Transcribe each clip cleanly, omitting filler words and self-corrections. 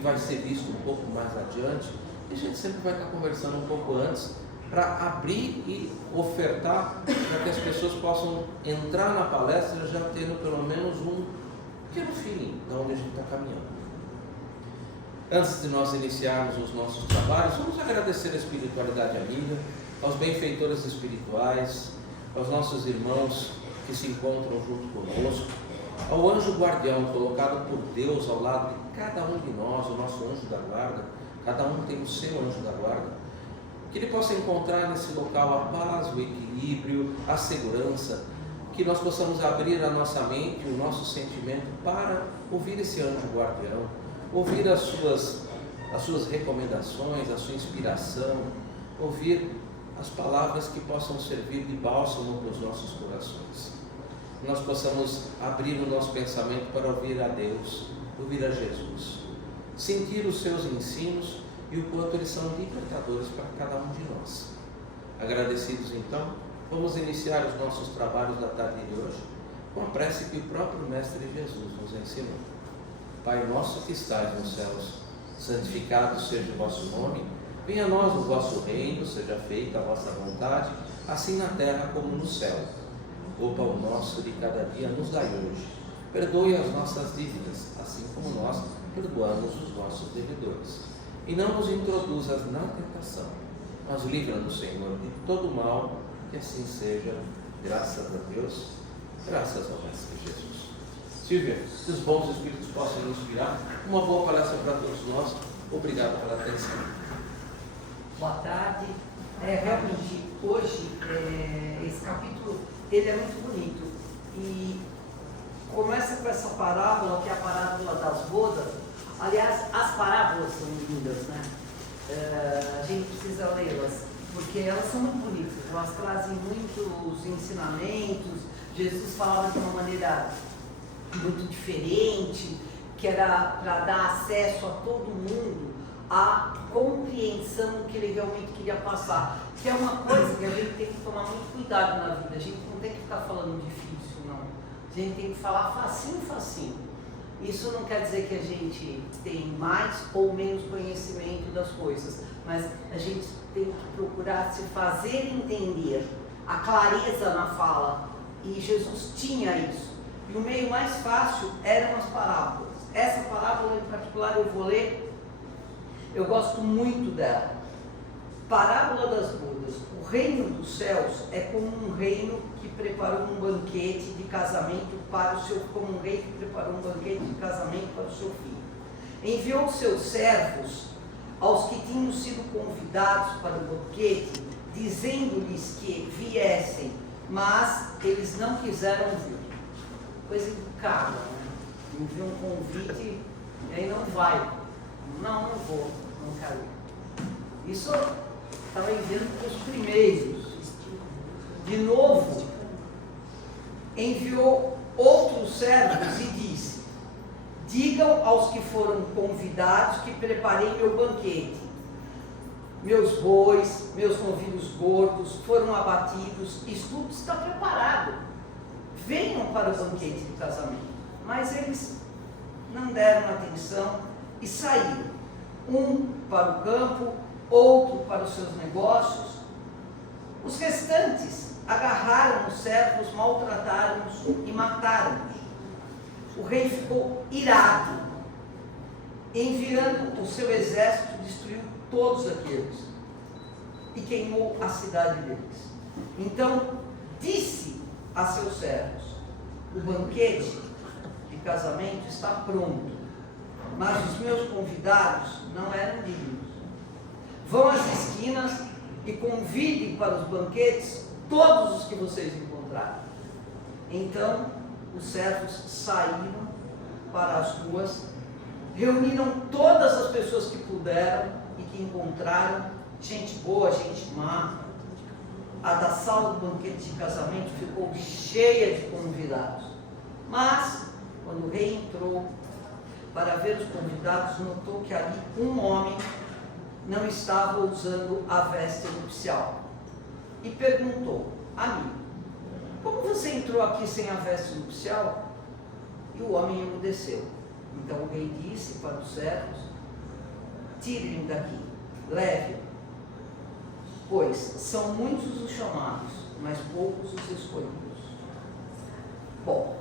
vai ser visto um pouco mais adiante, e a gente sempre vai estar conversando um pouco antes, para abrir e ofertar, para que as pessoas possam entrar na palestra já tendo pelo menos um pequeno feeling de onde a gente está caminhando. Antes de nós iniciarmos os nossos trabalhos, vamos agradecer a espiritualidade amiga, aos benfeitores espirituais, aos nossos irmãos que se encontram junto conosco, ao anjo guardião colocado por Deus ao lado de cada um de nós, o nosso anjo da guarda. Cada um tem o seu anjo da guarda, que ele possa encontrar nesse local a paz, o equilíbrio, a segurança, que nós possamos abrir a nossa mente, o nosso sentimento para ouvir esse anjo guardião, ouvir as suas recomendações, a sua inspiração, ouvir as palavras que possam servir de bálsamo para os nossos corações. Nós possamos abrir o nosso pensamento para ouvir a Deus, ouvir a Jesus, sentir os seus ensinos e o quanto eles são libertadores para cada um de nós. Agradecidos então, vamos iniciar os nossos trabalhos da tarde de hoje com a prece que o próprio Mestre Jesus nos ensinou. Pai nosso que estais nos céus, santificado seja o vosso nome, venha a nós o vosso reino, seja feita a vossa vontade, assim na terra como no céu. O pão nosso de cada dia nos dai hoje. Perdoe as nossas dívidas, assim como nós perdoamos os nossos devedores. E não nos introduzas na tentação, mas livra-nos, Senhor, de todo mal, que assim seja, graças a Deus, graças ao Mestre Jesus. Silvia, que os bons Espíritos possam nos inspirar. Uma boa palestra para todos nós. Obrigado pela atenção. Boa tarde. Realmente, hoje, esse capítulo, ele é muito bonito. E começa com essa parábola, que é a parábola das bodas. Aliás, as parábolas são lindas, né? A gente precisa lê-las, porque elas são muito bonitas. Elas trazem muitos ensinamentos. Jesus falava de uma maneira muito diferente, que era para dar acesso a todo mundo à compreensão que ele realmente queria passar, que é uma coisa que a gente tem que tomar muito cuidado na vida. A gente não tem que ficar falando difícil, não. A gente tem que falar facinho, facinho. Isso não quer dizer que a gente tem mais ou menos conhecimento das coisas, mas a gente tem que procurar se fazer entender, a clareza na fala, e Jesus tinha isso. E o meio mais fácil eram as parábolas. Essa parábola em particular eu vou ler, eu gosto muito dela. Parábola das bodas. O reino dos céus é como um reino que preparou um banquete de casamento para o seu, como um rei que preparou um banquete de casamento para o seu filho. Enviou seus servos aos que tinham sido convidados para o banquete, dizendo-lhes que viessem, mas eles não quiseram vir. Coisa educada, né? Envia um convite e aí não vai. Não vou, não quero ir. Isso estava enviando para os primeiros. De novo, enviou outros servos e disse: digam aos que foram convidados que preparei meu banquete. Meus bois, meus novilhos gordos foram abatidos, isso tudo está preparado. Venham para o banquete de casamento. Mas eles não deram atenção e saíram. Um para o campo, outro para os seus negócios. Os restantes agarraram os servos, maltrataram-os e mataram-os. O rei ficou irado. Enviando o seu exército, destruiu todos aqueles e queimou a cidade deles. Então disse a seus servos: o banquete de casamento está pronto, mas os meus convidados não eram dignos. Vão às esquinas e convidem para os banquetes todos os que vocês encontrarem. Então os servos saíram para as ruas, reuniram todas as pessoas que puderam e que encontraram, gente boa, gente má. A da sala do banquete de casamento ficou cheia de convidados. Mas, quando o rei entrou para ver os convidados, notou que ali um homem não estava usando a veste nupcial. E perguntou: amigo, como você entrou aqui sem a veste nupcial? E o homem emudeceu. Então o rei disse para os servos Tirem daqui, levem. Pois são muitos os chamados, mas poucos os escolhidos. Bom,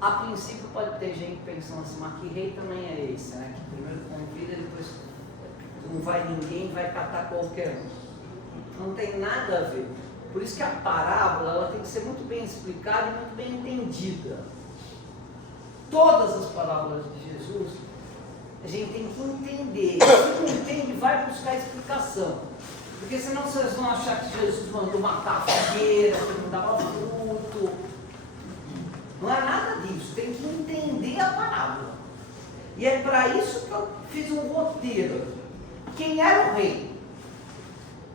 a princípio pode ter gente pensando assim, mas que rei também é esse, né? Que primeiro convida, depois não vai ninguém, vai catar qualquer um. Não tem nada a ver. Por isso que a parábola ela tem que ser muito bem explicada e muito bem entendida. Todas as parábolas de Jesus, a gente tem que entender. Se não entende, vai buscar explicação. Porque senão vocês vão achar que Jesus mandou matar a figueira, que não dava fruto. Não é nada disso. Tem que entender a parábola. E é para isso que eu fiz um roteiro. Quem era o rei?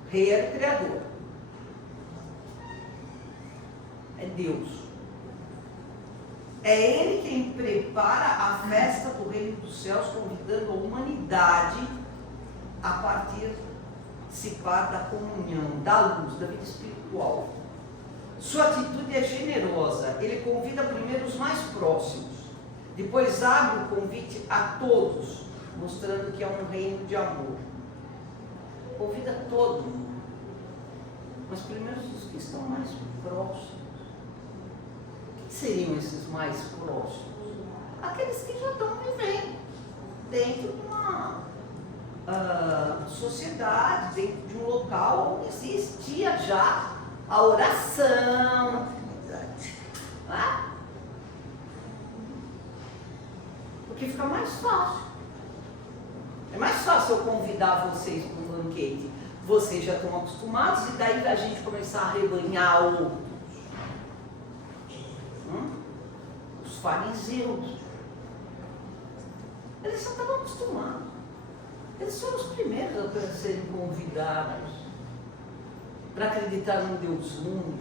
O rei era o Criador. É Deus. É Ele quem prepara a festa do reino dos céus, convidando a humanidade a participar da comunhão, da luz, da vida espiritual. Sua atitude é generosa. Ele convida primeiro os mais próximos, depois abre o convite a todos, mostrando que é um reino de amor. Convida todo mundo, mas primeiro os que estão mais próximos. Quem seriam esses mais próximos? Aqueles que já estão vivendo dentro de uma sociedade, dentro de um local onde existia já a oração, né? Porque fica mais fácil. É mais fácil eu convidar vocês para um banquete. Vocês já estão acostumados e daí a gente começar a arrebanhar outros. Os fariseus. Eles já estavam acostumados. Eles foram os primeiros a serem convidados para acreditar num Deus único.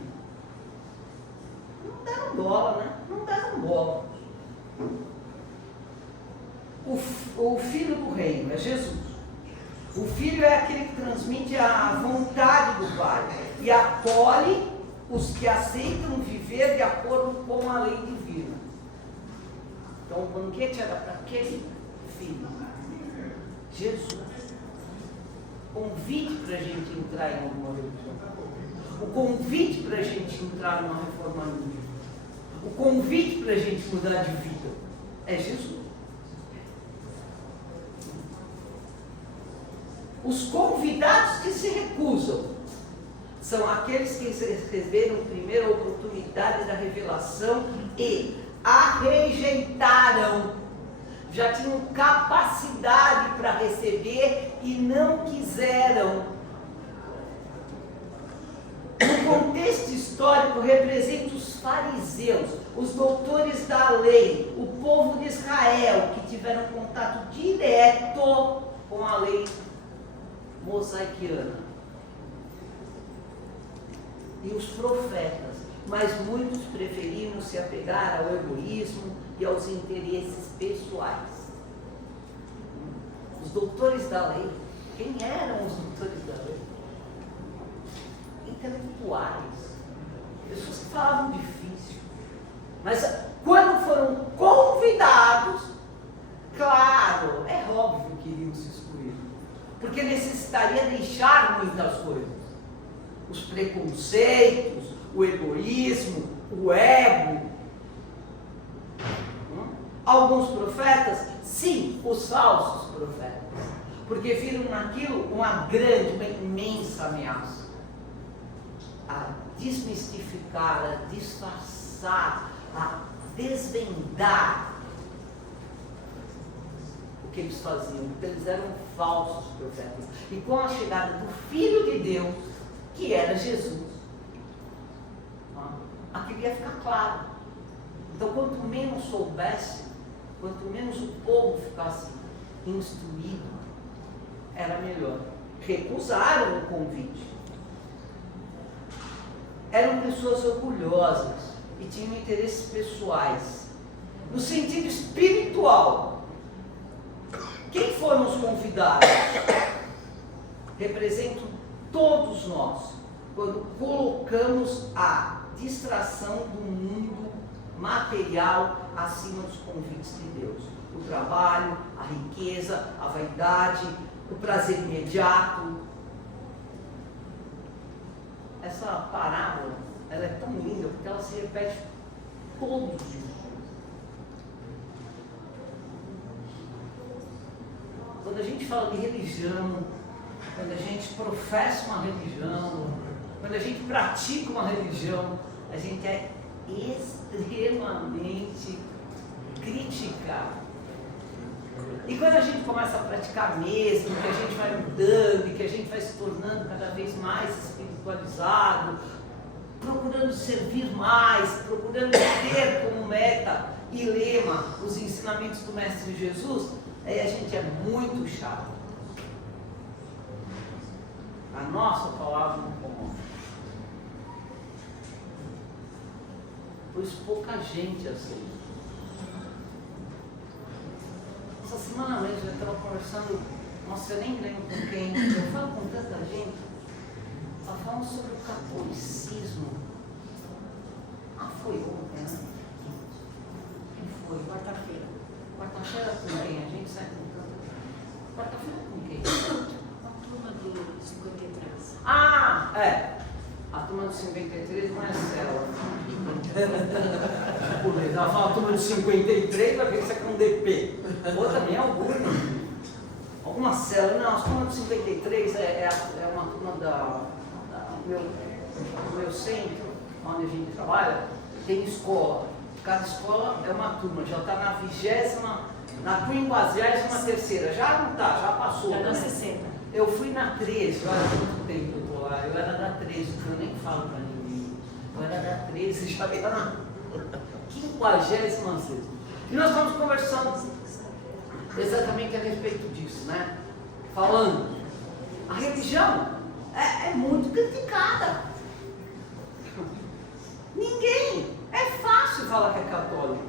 Não deram bola, né? Não deram bola. O filho do reino é Jesus. O filho é aquele que transmite a vontade do Pai e acolhe os que aceitam viver de acordo com a lei divina. Então o banquete era para aquele filho, Jesus. Convite para a gente entrar em alguma religião. O convite para a gente entrar numa reforma livre. O convite para a gente mudar de vida é Jesus. Os convidados que se recusam são aqueles que receberam primeiro a oportunidade da revelação e a rejeitaram. Já tinham capacidade para receber e não quiseram. No contexto histórico, representa os fariseus, os doutores da lei, o povo de Israel, que tiveram contato direto com a lei mosaiquiana. E os profetas, mas muitos preferiram se apegar ao egoísmo e aos interesses pessoais. Os doutores da lei, quem eram os doutores da lei? Intelectuais, pessoas que falavam difícil, mas quando foram convidados, claro, é óbvio que iriam se excluir, porque necessitaria deixar muitas coisas, os preconceitos, o egoísmo, o ego. Alguns profetas, sim, os falsos profetas, porque viram naquilo uma grande, uma imensa ameaça a desmistificar, a disfarçar, a desvendar o que eles faziam, porque eles eram falsos profetas. E com a chegada do Filho de Deus, que era Jesus, aquilo ia ficar claro. Então, quanto menos soubesse, quanto menos o povo ficasse instruído, era melhor. Recusaram o convite. Eram pessoas orgulhosas e tinham interesses pessoais. No sentido espiritual, quem foram os convidados? Representam todos nós, quando colocamos a distração do mundo material acima dos convites de Deus. o trabalho, a riqueza, a vaidade, o prazer imediato. Essa parábola, ela é tão linda porque ela se repete todos os dias. Quando a gente fala de religião, quando a gente professa uma religião, quando a gente pratica uma religião, a gente é extremamente criticado. E quando a gente começa a praticar mesmo, que a gente vai mudando, que a gente vai se tornando cada vez mais espiritualizado, procurando servir mais, procurando ter como meta e lema os ensinamentos do Mestre Jesus, aí a gente é muito chato. A nossa palavra não comove. Pois pouca gente aceita. Essa semana mesmo eu estava conversando, nossa, eu nem lembro com quem, eu falo com tanta gente, ela falando sobre o catolicismo. Ah, foi ontem, né? Quem foi? Quarta-feira. Quarta-feira com quem? A gente sai contando. Quarta-feira com quem? A turma do 53. Ah, é. A turma do 53 não é célula. Ela fala a turma do 53, vai ver que isso é com DP. Ou também é alguma. Alguma célula. Não, a turma do 53 é uma turma do meu centro, onde a gente trabalha, tem escola. Cada escola é uma turma, já está na 50ª, na 53ª. Já não está, já passou. Já deu né? 60. Eu fui na 13, olha quanto tempo eu estou lá. Eu era da 13, que eu nem falo para ninguém. Eu era da 13, já era na 56ª. E nós estamos conversando exatamente a respeito disso, né? Falando, a religião é muito criticada. Ninguém, é fácil falar que é católico.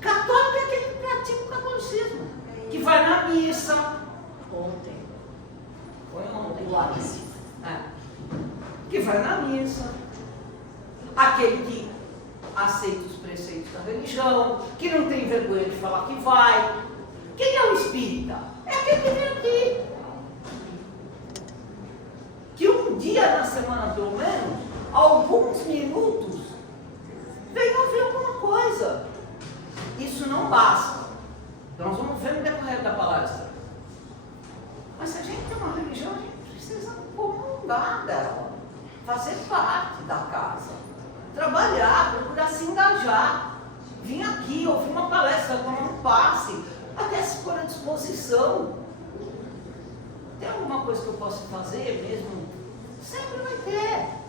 Católico é aquele que pratica o catolicismo, que vai na missa. Ontem. Foi ontem. O Alice. Que vai na missa, aquele que aceita os preceitos da religião, que não tem vergonha de falar que vai. Quem é o espírita? É aquele que vem aqui. Que um dia na semana, pelo menos, alguns minutos, vem ouvir alguma coisa. Isso não basta. Então nós vamos ver no decorrer da palestra. Mas se a gente tem uma religião, a gente precisa comungar dela, fazer parte da casa, trabalhar, procurar se engajar, vir aqui, ouvir uma palestra, tomar um passe, até se pôr à disposição. Tem alguma coisa que eu possa fazer mesmo? Sempre vai ter.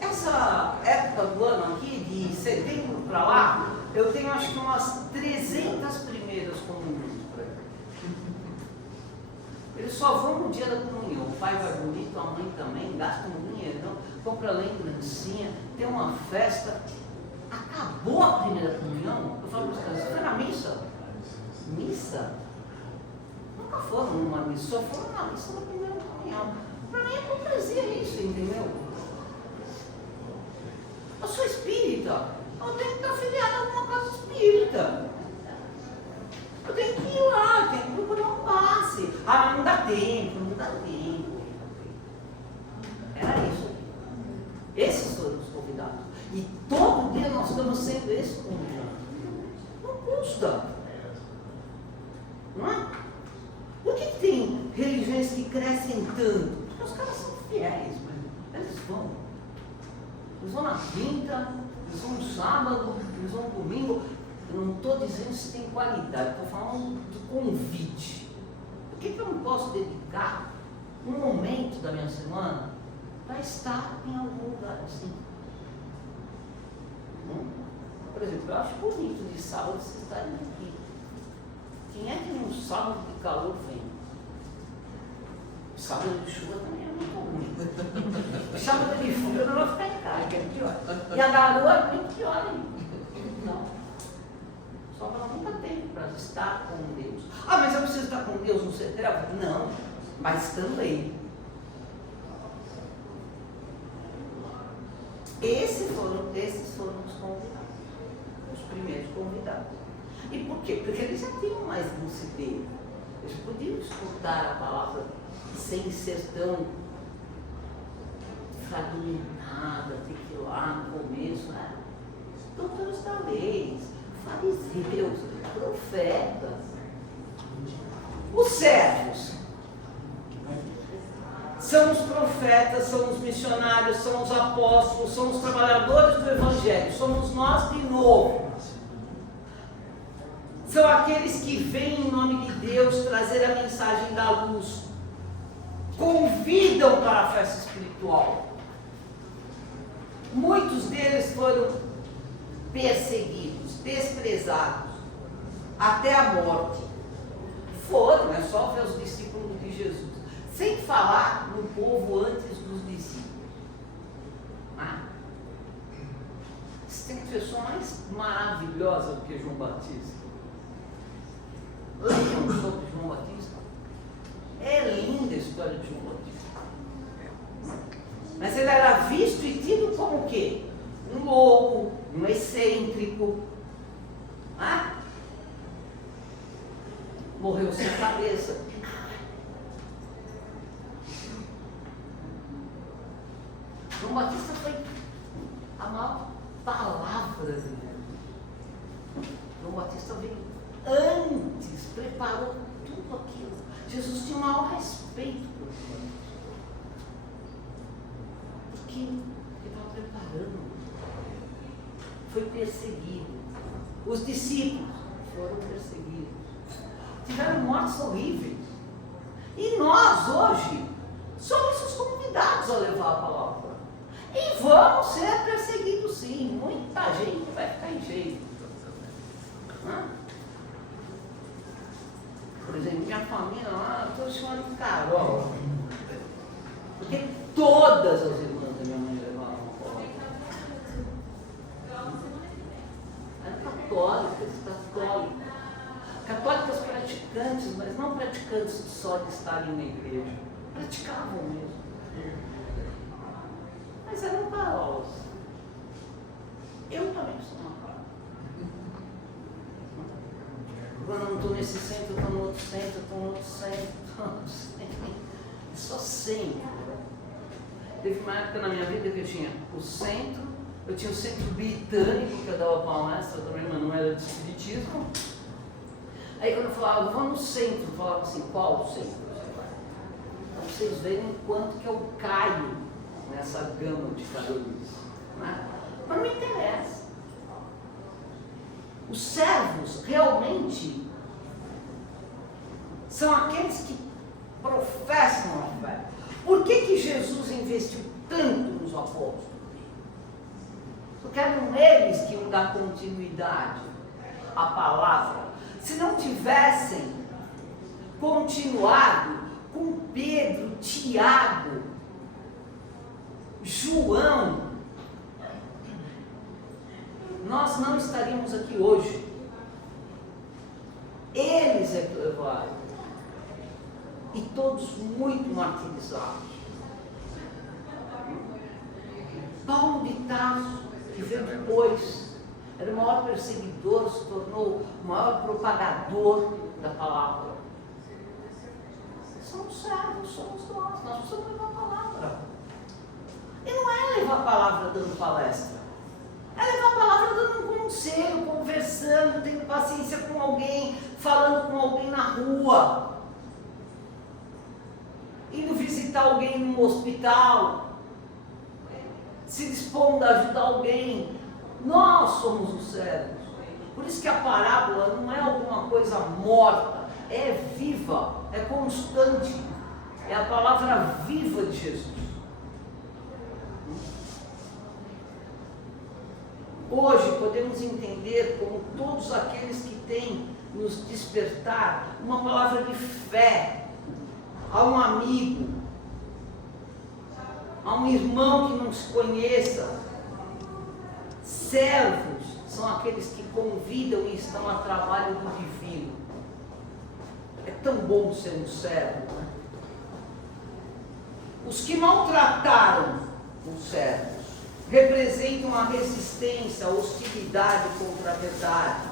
Essa época do ano aqui, de setembro para lá, eu tenho acho que umas 300 primeiras comunhões para ele. Eles só vão no dia da comunhão. O pai vai bonito, a mãe também, gasta um dinheirão, compra lembrancinha, tem uma festa. Acabou a primeira comunhão, eu falo para os caras, você foi na missa? Missa? Nunca foram numa missa, só foram na missa da primeira comunhão. Para mim é hipocrisia isso, entendeu? Eu sou espírita, eu tenho que estar afiliado a alguma casa espírita. Eu tenho que ir lá, tenho que procurar um passe. Ah, não dá tempo, não dá tempo. Era isso. Esses foram os convidados. E todo dia nós estamos sendo esses convidados. Não custa. Não é? Por que tem religiões que crescem tanto? Porque os caras são fiéis, mas eles vão. Eles vão na quinta, eles vão no sábado, eles vão no domingo. Eu não estou dizendo se tem qualidade, estou falando do convite. Por que eu não posso dedicar um momento da minha semana para estar em algum lugar assim? Por exemplo, eu acho bonito de sábado vocês estarem aqui. Quem é que num sábado de calor vem? Sábado de chuva também é muito ruim. Sábado de chuva eu não vou ficar em casa, que é pior. E a garoa é muito pior ainda. Não. Só para nunca tempo para estar com Deus. Ah, mas eu preciso estar com Deus no CETRA? Não, mas também. Esses foram os convidados. convidados. E por quê? Porque eles já tinham mais lucidez. Eles podiam escutar a palavra sem ser tão fragmentada, tem que ir lá no começo, né? Doutores da lei, fariseus, profetas. Os servos são os profetas, são os missionários, são os apóstolos, são os trabalhadores do Evangelho, somos nós de novo. São aqueles que vêm em nome de Deus trazer a mensagem da luz, convidam para a festa espiritual. Muitos deles foram perseguidos, desprezados, até a morte. Foram, é só ver os discípulos de Jesus. Sem falar no povo antes dos discípulos. Tem pessoa mais maravilhosa do que João Batista. Lembram sobre João Batista? É linda a história de João Batista. Mas ele era visto e tido como o quê? Um louco, um excêntrico. Morreu sem cabeça. João Batista foi a maior palavra de Deus. João Batista veio antes, preparou tudo aquilo. Jesus tinha o maior respeito por João Batista. Porque ele estava preparando. Foi perseguido. Os discípulos foram perseguidos. Tiveram mortes horríveis. E nós hoje somos os convidados a levar a palavra. E vamos ser perseguidos sim. Muita gente vai ficar em jeito. Por exemplo, minha família lá, estou chamando de Carol. Porque todas as irmãs da minha mãe levavam a palavra. Eram católicas. Católicas praticantes, mas não praticantes só de estarem na igreja. Praticavam mesmo. Mas eram parolas. Eu também sou uma parola. Quando eu não estou nesse centro, eu estou no outro centro, estou no outro centro. Só sempre. Teve uma época na minha vida que eu tinha o centro, eu tinha o centro britânico, que eu dava palestra também, mas não era de espiritismo. Aí quando eu falava, vou no centro, eu falava assim, qual o centro? Então vocês veem o quanto que eu caio nessa gama de categorias. Mas não me interessa. Os servos realmente são aqueles que professam a fé. Por que Jesus investiu tanto nos apóstolos? Porque eram eles que iam dar continuidade à palavra. Se não tivessem continuado com Pedro, Tiago, João, nós não estaríamos aqui hoje. Eles é que levaram. E todos muito martirizados. Paulo de Tarso, que veio depois, era o maior perseguidor, se tornou o maior propagador da palavra. São os servos, somos nós precisamos levar a palavra. E não é levar a palavra dando palestra, é levar a palavra dando um conselho, conversando, tendo paciência com alguém, falando com alguém na rua, indo visitar alguém num hospital, se dispondo a ajudar alguém. Nós somos os servos. Por isso que a parábola não é alguma coisa morta, é viva, é constante, é a palavra viva de Jesus. Hoje podemos entender como todos aqueles que têm nos despertar uma palavra de fé a um amigo, a um irmão que não se conheça. Servos são aqueles que convidam e estão a trabalho do divino. É tão bom ser um servo, né? Os que maltrataram os servos representam a resistência, a hostilidade contra a verdade.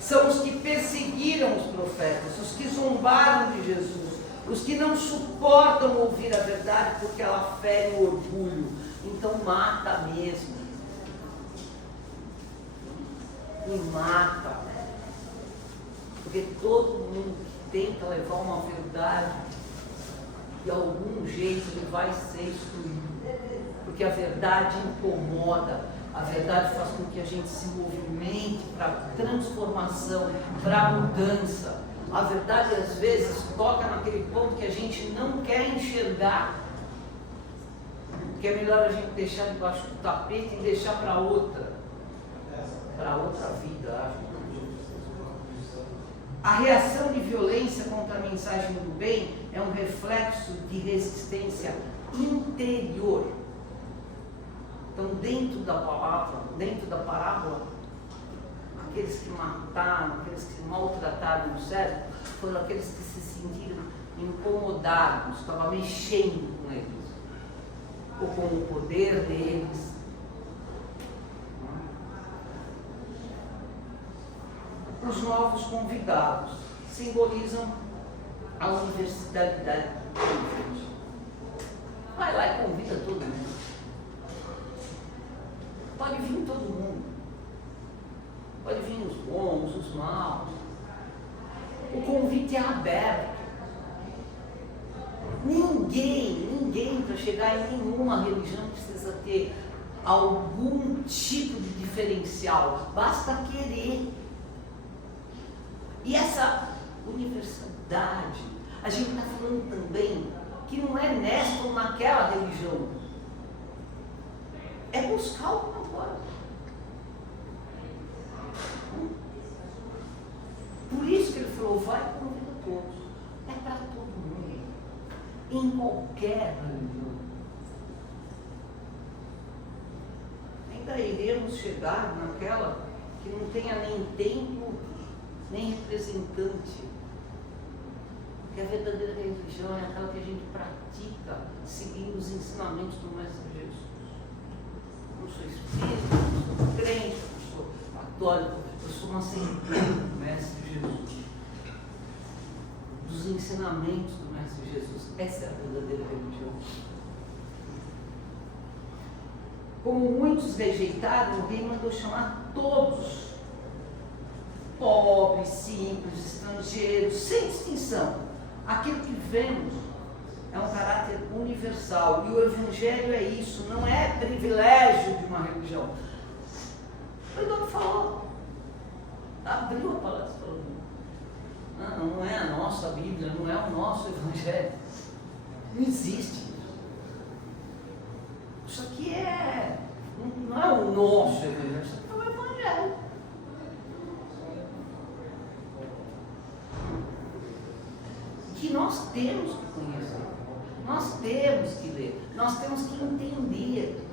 São os que perseguiram os profetas, os que zombaram de Jesus, os que não suportam ouvir a verdade porque ela fere o orgulho. Então mata mesmo. E mata. Porque todo mundo que tenta levar uma verdade, de algum jeito ele vai ser excluído. Porque a verdade incomoda, a verdade faz com que a gente se movimente para transformação, para mudança. A verdade às vezes toca naquele ponto que a gente não quer enxergar, que é melhor a gente deixar debaixo do tapete e deixar para outra vida. A reação de violência contra a mensagem do bem é um reflexo de resistência interior. Então, dentro da palavra, dentro da parábola, aqueles que mataram, aqueles que maltrataram o servo, foram aqueles que se sentiram incomodados, estava mexendo com eles, ou com o poder deles. Os novos convidados simbolizam a universalidade. Vai lá e convida todo mundo. Pode vir todo mundo. Pode vir os bons, os maus. O convite é aberto. Ninguém para chegar em nenhuma religião precisa ter algum tipo de diferencial. Basta querer. E essa universalidade, a gente está falando também que não é nesta ou naquela religião. É buscar alguma coisa. Por isso que ele falou, vai e convida todos. É para todo mundo. Em qualquer religião. Ainda iremos chegar naquela que não tenha nem templo, nem representante. Porque a verdadeira religião é aquela que a gente pratica seguindo os ensinamentos do Mestre Jesus. Eu sou espírita, eu sou crente, eu sou católico, eu sou uma seguidora do Mestre Jesus. Dos ensinamentos do Mestre Jesus. Essa é a verdadeira religião. Como muitos rejeitaram, o rei mandou chamar todos. Pobres, simples, estrangeiros, sem distinção. Aquilo que vemos é um caráter universal. E o Evangelho é isso, não é privilégio de uma religião. O dono falou, abriu a palavra e falou, não é a nossa Bíblia, não é o nosso Evangelho. Não existe. Isso aqui não é o nosso Evangelho, isso aqui é o Evangelho. Que nós temos que conhecer, nós temos que ler, nós temos que entender.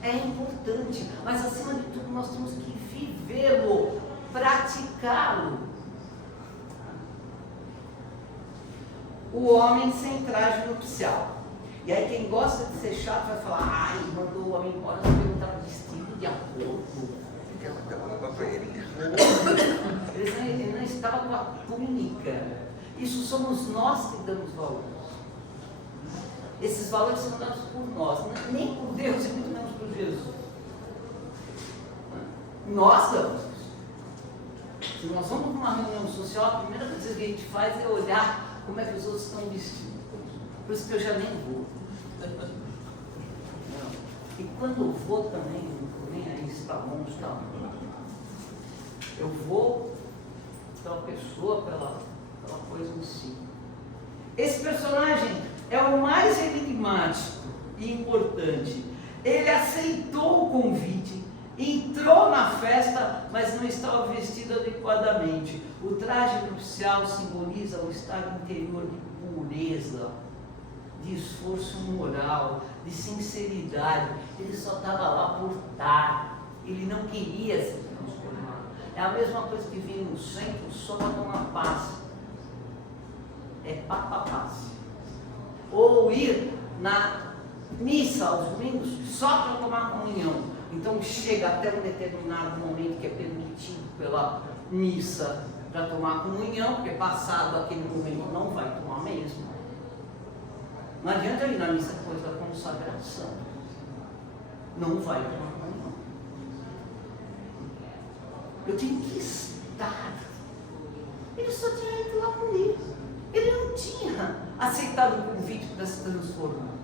É importante, mas acima de tudo nós temos que vivê-lo, praticá-lo. O homem sem traje nupcial. E aí quem gosta de ser chato vai falar, ai, mandou o homem embora porque ele estava vestido de acordo. Ele não estava com a túnica. Isso somos nós que damos valores. Esses valores são dados por nós, nem por Deus e muito menos por Jesus. Nós damos isso. Se nós vamos para uma reunião social, a primeira coisa que a gente faz é olhar como é que os outros estão vestidos. Por isso que eu já nem vou. E quando eu vou também, não estou nem aí se está bom, se está bom. Eu vou pela pessoa, pela coisa em si. Esse personagem é o mais enigmático e importante. Ele aceitou o convite, entrou na festa, mas não estava vestido adequadamente. O traje nupcial simboliza o estado interior de pureza, de esforço moral, de sinceridade. Ele só estava lá por estar. Ele não queria se transformar. É a mesma coisa que vir no centro só para tomar passe. É papapasse. Ou ir na missa aos domingos só para tomar comunhão. Então chega até um determinado momento que é permitido pela missa para tomar comunhão, porque passado aquele momento não vai tomar mesmo. Não adianta ir na missa depois da consagração. Não vai tomar comunhão. Eu tinha que estar. Ele só tinha ido lá comigo. Ele não tinha aceitado o convite para se transformar.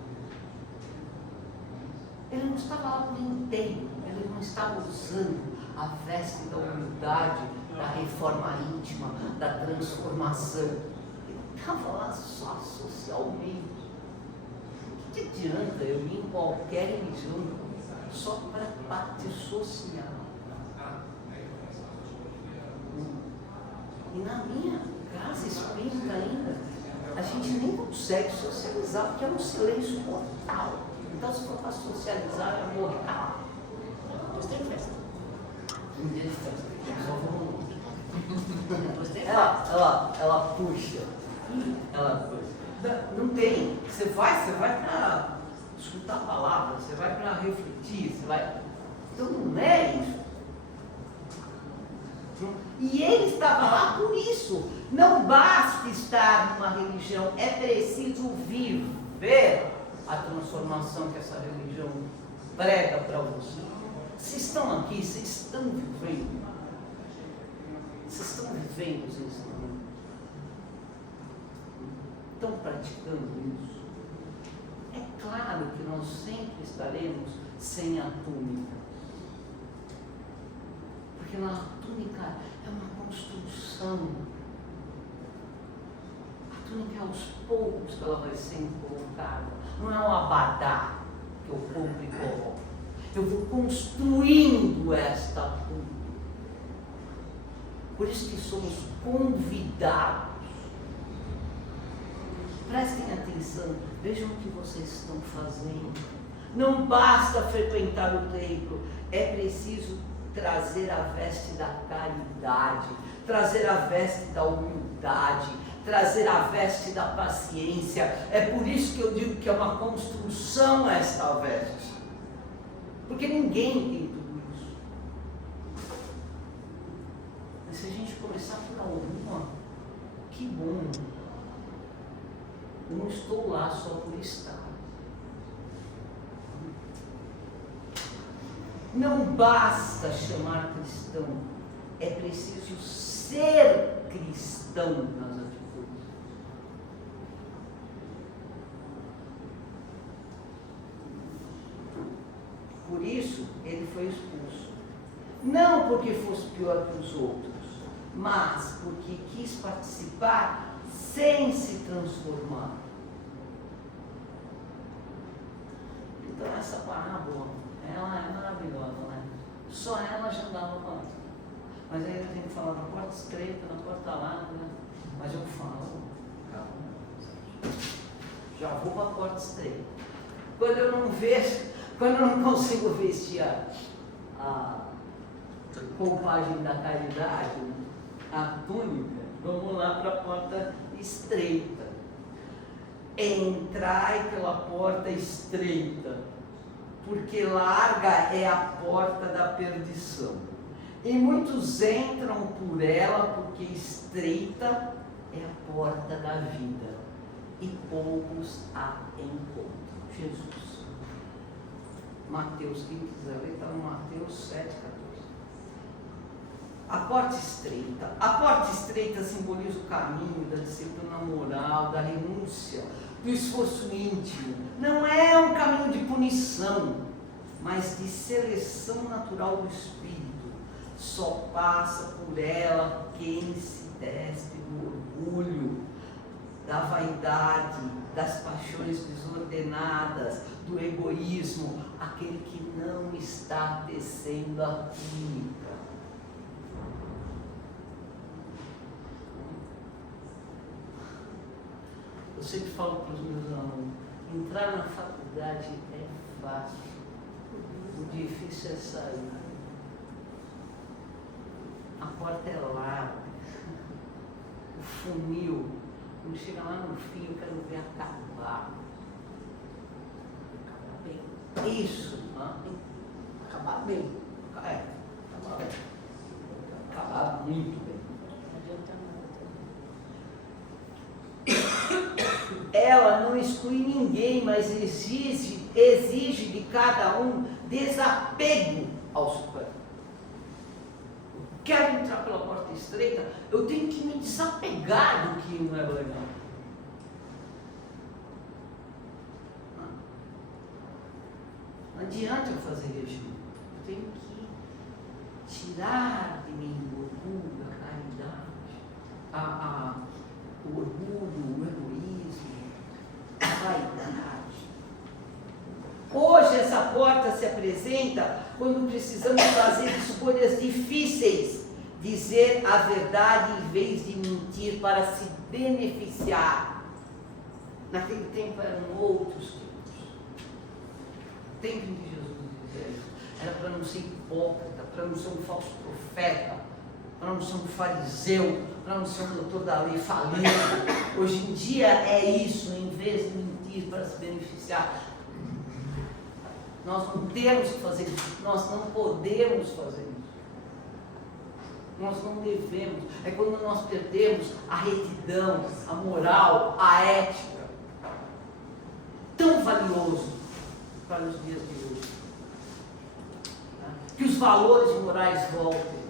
Ele não estava lá por inteiro. Ele não estava usando a veste da humildade, da reforma íntima, da transformação. Ele estava lá só socialmente. O que adianta eu ir em qualquer religião só para parte social? E na minha casa espírita ainda, a gente nem consegue socializar, porque é um silêncio mortal. Então, se for para socializar, é mortal. Depois tem festa. Um dia de festa. Só vamos. Depois tem festa. Ela puxa. Não tem. Você vai para escutar a palavra, você vai para refletir, você vai. Então não é isso. E ele estava lá por isso. Não basta estar numa religião, é preciso viver a transformação que essa religião prega para você. Vocês estão aqui, vocês estão vivendo. Vocês estão vivendo os ensinamentos. Estão praticando isso. É claro que nós sempre estaremos sem a túnica. Porque a túnica é uma construção. A túnica é aos poucos que ela vai sendo colocada. Não é um abadá que eu compro e coloco. Eu vou construindo esta túnica. Por isso que somos convidados. Prestem atenção, vejam o que vocês estão fazendo. Não basta frequentar o templo, é preciso trazer a veste da caridade, trazer a veste da humildade, trazer a veste da paciência. É por isso que eu digo que é uma construção esta veste. Porque ninguém tem tudo isso. Mas se a gente começar por alguma, que bom. Eu não estou lá só por estar. Não basta chamar cristão, é preciso ser cristão nas atitudes. Por isso, ele foi expulso. Não porque fosse pior que os outros, mas porque quis participar sem se transformar. Então essa parábola, ela é maravilhosa, né? Só ela já dava para. Mas aí eu tenho que falar da porta estreita, da porta larga, mas eu falo, já vou para a porta estreita. Quando eu não vejo, quando eu não consigo vestir a roupagem da caridade, a túnica, vamos lá para a porta estreita. Entrai pela porta estreita, porque larga é a porta da perdição. E muitos entram por ela, porque estreita é a porta da vida, e poucos a encontram. Jesus. Mateus, quem quiser ler, está no Mateus 7,14. A porta estreita. A porta estreita simboliza o caminho da disciplina moral, da renúncia, do esforço íntimo. Não é um caminho de punição, mas de seleção natural do espírito. Só passa por ela quem se despe do orgulho, da vaidade, das paixões desordenadas, do egoísmo, aquele que não está tecendo a túnica. Eu sempre falo para os meus alunos, entrar na faculdade é fácil, o difícil é sair. A porta é larga, o funil, quando chega lá no fim eu quero ver acabar. Isso. Acabar bem. Acabar bem. Acabar muito bem. Não adianta nada. Ela não exclui ninguém, mas exige de cada um desapego ao superfluo. Quero entrar pela porta estreita, eu tenho que me desapegar do que não é legal. Não adianta eu fazer regime. Eu tenho que tirar de mim o orgulho, a caridade, o orgulho, o egoísmo, a vaidade. Hoje essa porta se apresenta quando precisamos fazer escolhas difíceis, dizer a verdade em vez de mentir para se beneficiar. Naquele tempo eram outros tempos. O tempo em que Jesus dizia isso era para não ser hipócrita, para não ser um falso profeta, para não ser um fariseu, para não ser um doutor da lei falido. Hoje em dia é isso, em vez de mentir para se beneficiar. Nós não temos que fazer isso, nós não podemos fazer isso. Nós não devemos. É quando nós perdemos a retidão, a moral, a ética. Tão valioso para os dias de hoje. Que os valores morais voltem.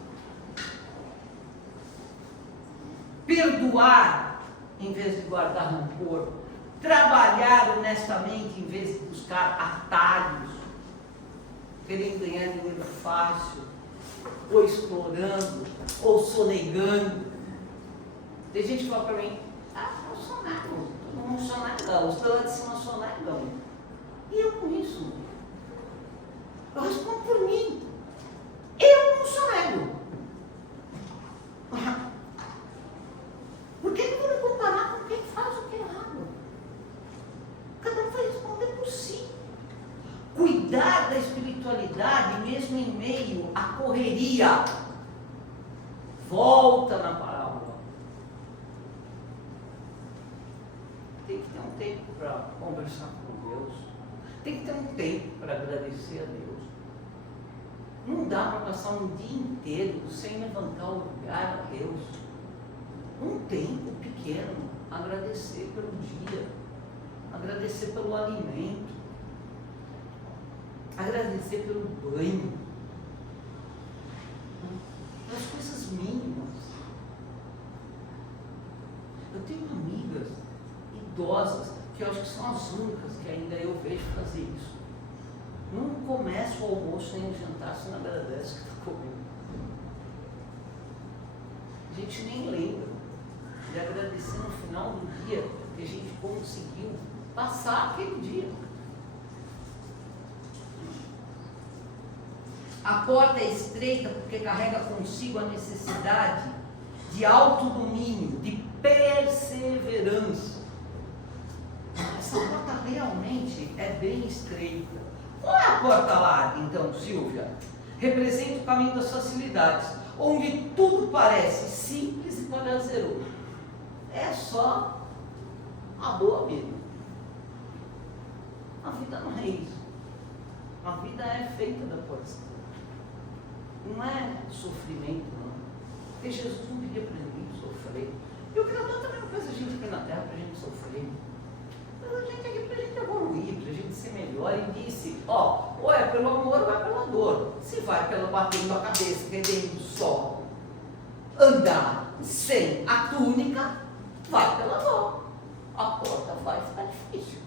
Perdoar em vez de guardar rancor. Trabalhar honestamente em vez de buscar atalhos. Querendo ganhar dinheiro fácil, ou explorando, ou sonegando. Tem gente que fala para mim, não sonego, todo mundo sonega, os teus lá de cima sonegam. E eu com isso? Eu respondo por mim. Eu não sonego. Por que eu vou me comparar com quem faz o que é errado? Cada um vai responder por si. Cuidar da espiritualidade mesmo em meio à correria. Volta na parábola. Tem que ter um tempo para conversar com Deus. Tem que ter um tempo para agradecer a Deus. Não dá para passar um dia inteiro sem levantar o olhar a Deus. Um tempo pequeno, agradecer pelo dia, agradecer pelo alimento, agradecer pelo banho, pelas coisas mínimas. Eu tenho amigas idosas que eu acho que são as únicas que ainda eu vejo fazer isso. Não começa o almoço nem o jantar se não agradece que está comendo. A gente nem lembra de agradecer no final do dia que a gente conseguiu passar aquele dia. A porta é estreita porque carrega consigo a necessidade de autodomínio, de perseverança. Essa porta realmente é bem estreita. Qual é a porta larga, então, Silvia? Representa o caminho das facilidades, onde tudo parece simples e prazeroso. É só a boa vida. A vida não é isso. A vida é feita da porta estreita. Não é sofrimento, não. Porque Jesus não pedia para ninguém sofrer. E o Criador também não fez a gente aqui na terra para a gente sofrer. Mas a gente aqui para a gente evoluir, para a gente ser melhor. E disse, ou é pelo amor ou é pela dor. Se vai pela batendo a cabeça, querendo só andar sem a túnica, vai pela dor. A porta vai ficar difícil.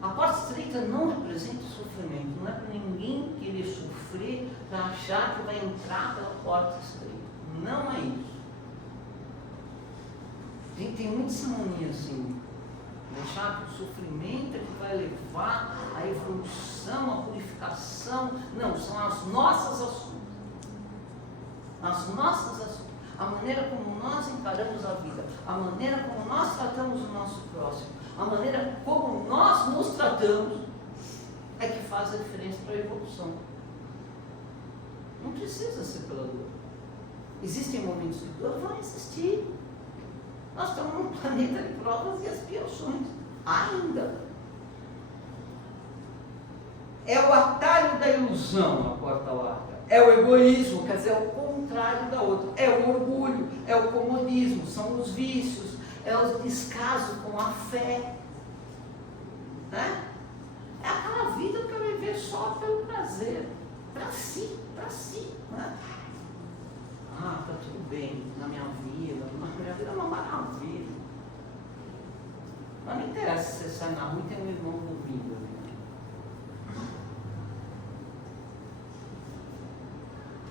A porta estreita não representa o sofrimento, não é para ninguém querer sofrer para achar que vai entrar pela porta estreita. Não é isso. A gente tem muita essa mania assim, achar que o sofrimento é que vai levar à evolução, à purificação. Não, são as nossas ações. As nossas ações. A maneira como nós encaramos a vida, a maneira como nós tratamos o nosso próximo, a maneira como nós nos tratamos é que faz a diferença para a evolução. Não precisa ser pela dor. Existem momentos de dor, vão existir. Nós estamos num planeta de provas e expiações. Ainda. É o atalho da ilusão, a porta larga. É o egoísmo, quer dizer, é o contrário da outra. É o orgulho, é o comodismo, são os vícios, é o descaso com a fé. Né? É aquela vida que eu viver só pelo prazer, para si. Né? Ah, tá tudo bem na minha vida é uma maravilha. Não me interessa se você sai na rua e tem um irmão dormindo ali.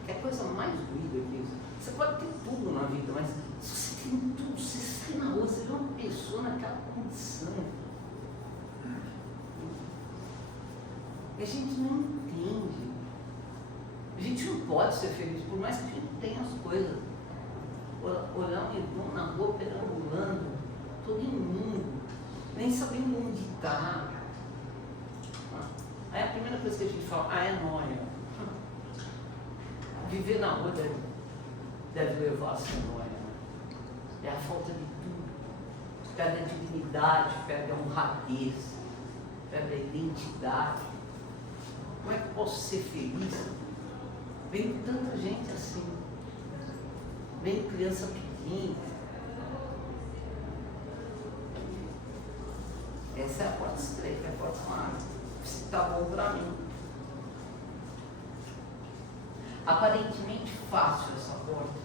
Que coisa mais doída que isso. Você pode ter tudo na vida, mas se você tem tudo, se você sai na rua, você vê uma pessoa naquela condição. E a gente não entende. A gente não pode ser feliz, por mais que a gente tenha as coisas. Olhar um irmão na rua perambulando, todo imundo, nem sabendo onde está. Aí a primeira coisa que a gente fala, é nóia. Viver na rua deve levar a ser nóia. É a falta de tudo. Perde a dignidade, perde a honradez, perde a identidade. Como é que eu posso ser feliz? Vem tanta gente assim. Vem criança pequena. Essa é a porta estreita, é a porta larga. Se está bom para mim. Aparentemente fácil essa porta,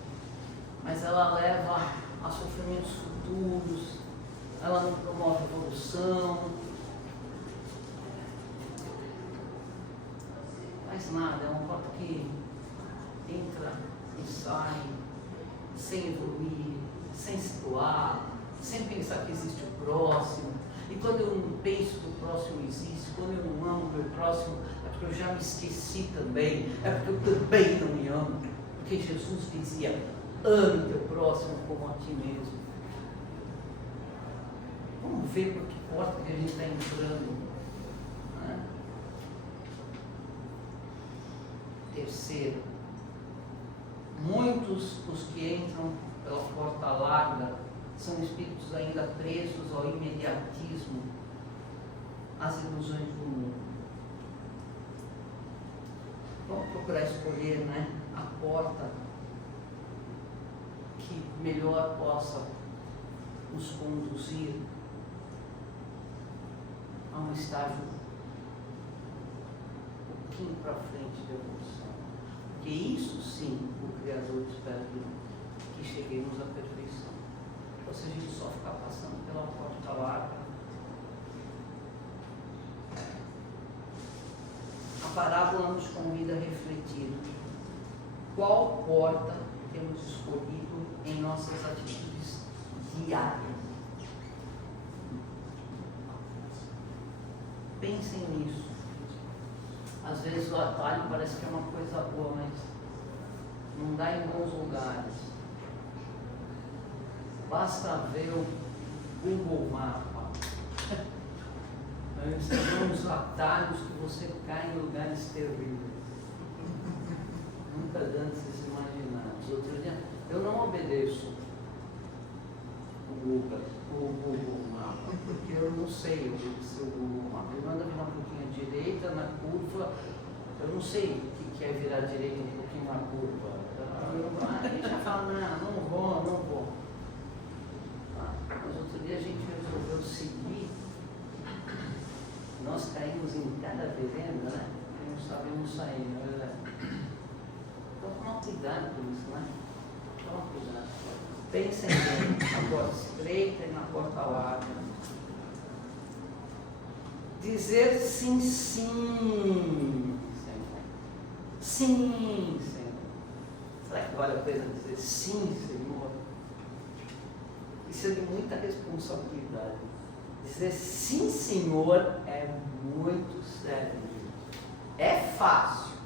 mas ela leva a sofrimentos futuros, ela não promove evolução. Faz nada, é uma porta que entra e sai, sem evoluir, sem se doar, sem pensar que existe o próximo. E quando eu não penso que o próximo existe, quando eu não amo o meu próximo, é porque eu já me esqueci também, é porque eu também não me amo. Porque Jesus dizia, ame teu próximo como a ti mesmo. Vamos ver por que porta que a gente está entrando. Né? Terceiro, muitos os que entram pela porta larga são espíritos ainda presos ao imediatismo, às ilusões do mundo. Vamos procurar escolher, né, a porta que melhor possa nos conduzir a um estágio um pouquinho para frente de evolução. Porque isso sim o Criador espera que cheguemos à perfeição. Ou se a gente só ficar passando pela porta larga. A parábola nos convida a refletir qual porta temos escolhido em nossas atitudes diárias. Pensem nisso. Às vezes o atalho parece que é uma coisa boa, mas não dá em bons lugares. Basta ver o Google Mapa. São os atalhos que você cai em lugares terríveis. Nunca antes imaginados. Outro dia, eu não obedeço o Google Mapa, porque eu não sei obedecer o Google Mapa. Ele manda virar um pouquinho à direita, na curva. Eu não sei o que é virar à direita um pouquinho na curva. A gente já fala, não vou. Mas outro dia a gente resolveu seguir. Nós caímos em cada vereda, né? E não sabemos sair, não é verdade? Então, toma cuidado com isso, né? Toma cuidado. Pensem bem na porta estreita e na porta larga. Dizer sim, sim. Sim, Senhor. Será que vale a pena dizer sim, Senhor? Isso é de muita responsabilidade. Dizer sim, Senhor, é muito sério. É fácil,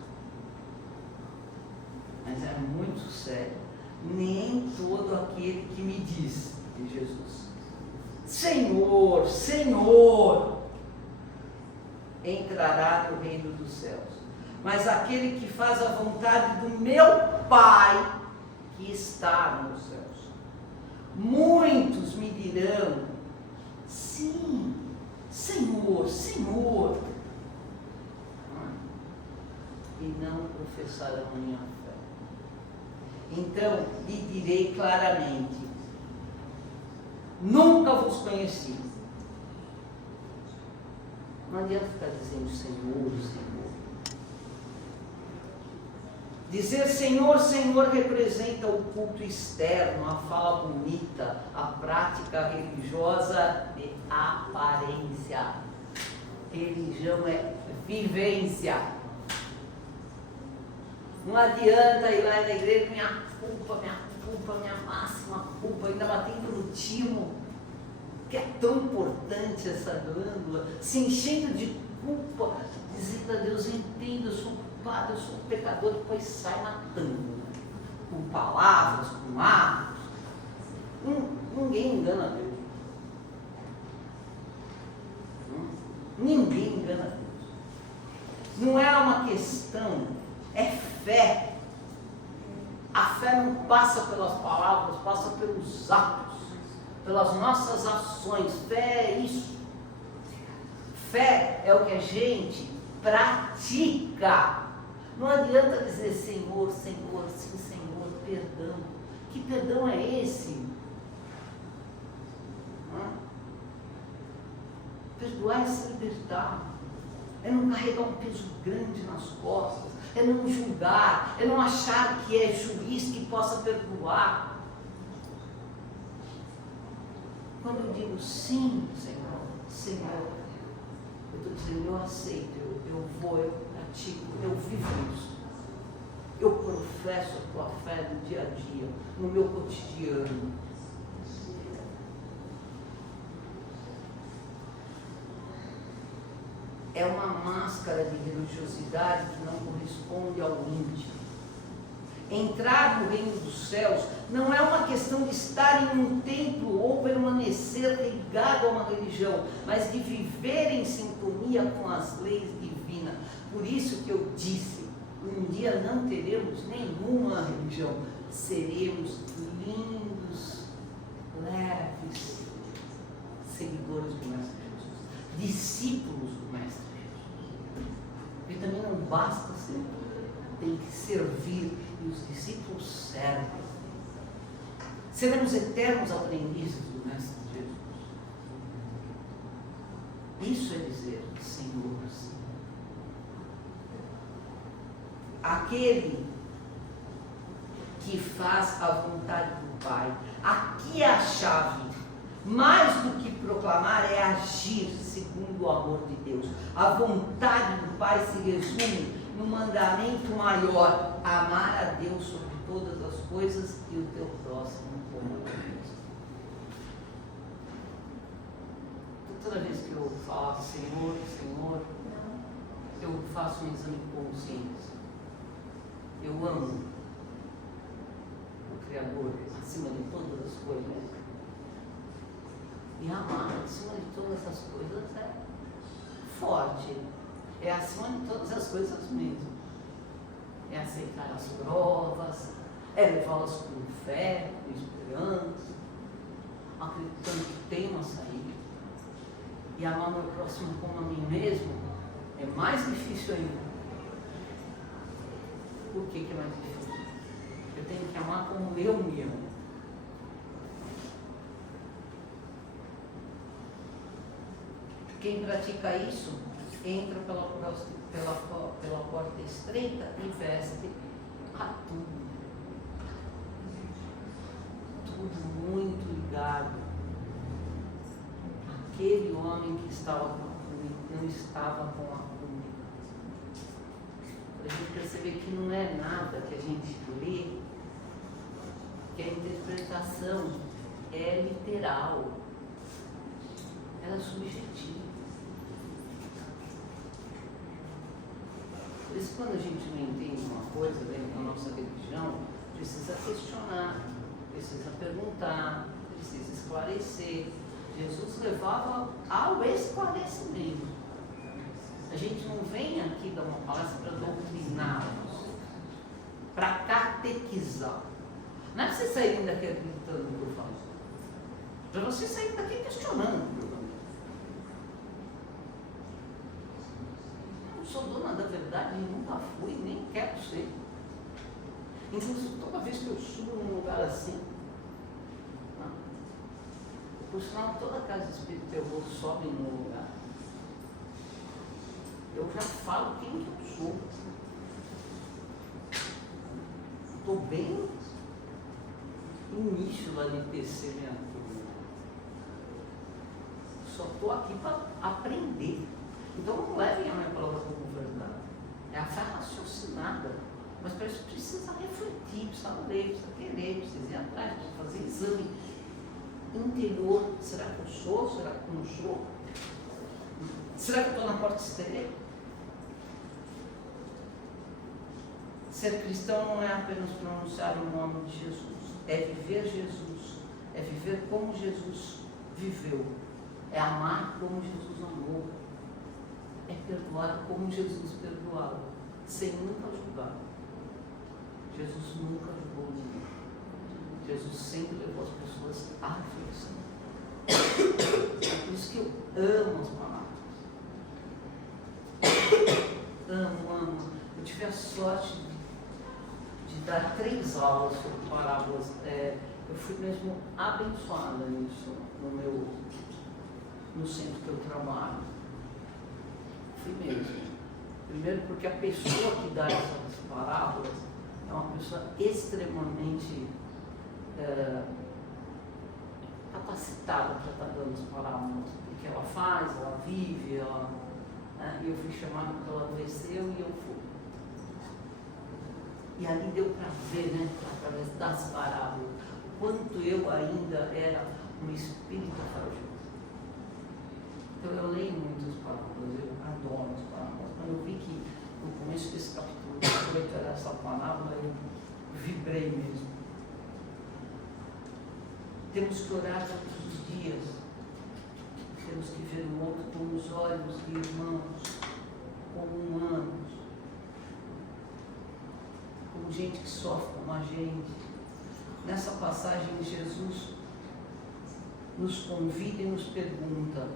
mas é muito sério. Nem todo aquele que me diz, de Jesus, Senhor, Senhor, entrará no reino dos céus. Mas aquele que faz a vontade do meu Pai, que está nos céus. Muitos me dirão, sim, Senhor, Senhor. e não professarão a minha fé. Então lhe direi claramente: nunca vos conheci. Não adianta ficar dizendo Senhor, Senhor. Dizer Senhor, Senhor representa o culto externo, a fala bonita, a prática religiosa de aparência. Religião é vivência. Não adianta ir lá na igreja, minha culpa, minha máxima culpa, ainda batendo no timo, que é tão importante essa glândula, se enchendo de culpa, dizendo a Deus: eu entendo, eu sou culpado, eu sou um pecador, depois sai matando, com palavras, com atos. Ninguém engana Deus. Ninguém engana Deus. Não é uma questão, é fé. A fé não passa pelas palavras, passa pelos atos, pelas nossas ações. Fé é isso. Fé é o que a gente pratica. Não adianta dizer Senhor, Senhor, sim Senhor, perdão. Que perdão é esse? Perdoar é se libertar, é não carregar um peso grande nas costas, é não julgar, é não achar que é juiz que possa perdoar. Quando eu digo sim, Senhor, Senhor, eu estou dizendo: eu aceito, eu vou, eu pratico, eu vivo isso. Eu professo a tua fé no dia a dia, no meu cotidiano. É uma máscara de religiosidade que não corresponde ao íntimo. Entrar no reino dos céus não é uma questão de estar em um templo ou permanecer ligado a uma religião, mas de viver em sintonia com as leis divinas. Por isso que eu disse: um dia não teremos nenhuma religião, seremos lindos, leves seguidores do Mestre Jesus, discípulos do Mestre Jesus. E também não basta ser, tem que servir, e os discípulos servem. Seremos eternos aprendizes do Mestre Jesus. Isso é dizer Senhor, Senhor. Aquele que faz a vontade do Pai. Aqui é a chave. Mais do que proclamar é agir segundo o amor de Deus. A vontade do Pai se resume no mandamento maior: amar a Deus sobre todas as coisas e o teu próximo como a ti mesmo. Toda vez que eu falo Senhor, Senhor, eu faço um exame de consciência. Eu amo o Criador acima de todas as coisas. E amar acima de todas as coisas é forte. É acima de todas as coisas mesmo. É aceitar as provas, é levá-las com fé, com esperança, acreditando que tem uma saída. E amar o meu próximo como a mim mesmo é mais difícil ainda. Por que é mais difícil? Eu tenho que amar como eu me amo. Quem pratica isso entra pela porta estreita e veste a tudo. Tudo muito ligado. Aquele homem que estava com a túnica não estava com a túnica. Para a gente perceber que não é nada que a gente lê, que a interpretação é literal, ela é subjetiva. Por isso, quando a gente não entende uma coisa dentro da nossa religião, precisa questionar, precisa perguntar, precisa esclarecer. Jesus levava ao esclarecimento. A gente não vem aqui dar uma palestra para doutriná-los, para catequizar. Não é para vocês saírem daqui acreditando no que eu falo, para vocês saírem daqui questionando o que eu falo. Eu não sou dona da verdade, nunca fui, nem Inclusive, toda vez que eu subo num lugar assim, por sinal, toda casa espírita que eu vou sobe num lugar, eu já falo quem que eu sou. Estou bem início lá de PC minha turma. Só estou aqui para aprender. Então não levem a minha palavra como verdade. É a fé raciocinada. Mas para isso precisa refletir, precisa ler, precisa querer, precisa ir atrás, precisa fazer exame interior. Será que eu sou? Será que eu não sou? Será que eu estou na porta estreita? Ser cristão não é apenas pronunciar o nome de Jesus, é viver Jesus, é viver como Jesus viveu, é amar como Jesus amou, é perdoar como Jesus perdoava, sem nunca julgar. Jesus nunca julgou ninguém. Jesus sempre levou as pessoas à reflexão. É por isso que eu amo as palavras. Amo. Eu tive a sorte de dar 3 aulas sobre parábolas. Eu fui mesmo abençoada nisso no centro que eu trabalho. Fui mesmo. Primeiro porque a pessoa que dá essas parábolas é uma pessoa extremamente capacitada para estar dando as parábolas, porque ela faz, ela vive, e eu fui chamada porque ela adoeceu e eu fui. E ali deu para ver, né, através das parábolas, o quanto eu ainda era um espírito corajoso. Então eu leio muitas parábolas, eu adoro as parábolas. Quando eu vi que no começo desse capítulo 8 era essa parábola, eu vibrei mesmo. Temos que orar todos os dias. Temos que ver o outro com os olhos de irmãos, como humanos, como gente que sofre como a gente. Nessa passagem, Jesus nos convida e nos pergunta: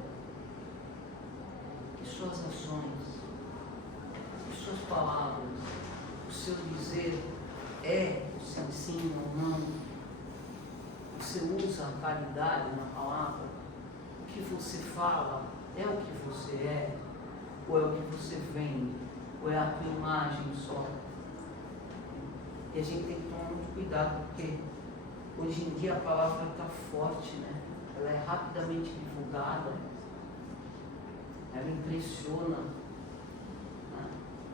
e suas ações, e suas palavras, o seu dizer você ensina ou não? Você usa a caridade na palavra? O que você fala é o que você é? Ou é o que você vende? Ou é a tua imagem só? E a gente tem que tomar muito cuidado, porque hoje em dia a palavra está forte, né? Ela é rapidamente divulgada, ela impressiona. Né?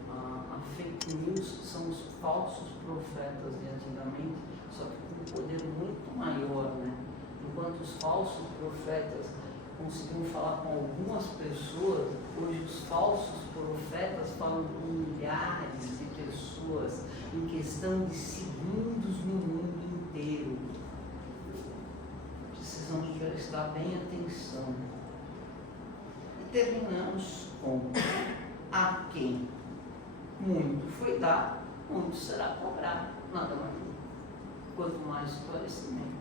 A fake news são os falsos profetas de antigamente, só que com um poder muito maior, né? Enquanto os falsos profetas conseguiam falar com algumas pessoas, hoje os falsos profetas falam com milhares de pessoas em questão de segundos no mundo inteiro. Precisamos prestar bem atenção. E terminamos com: a quem muito foi dado, muito será cobrado. Nada mais. Quanto mais esclarecimento,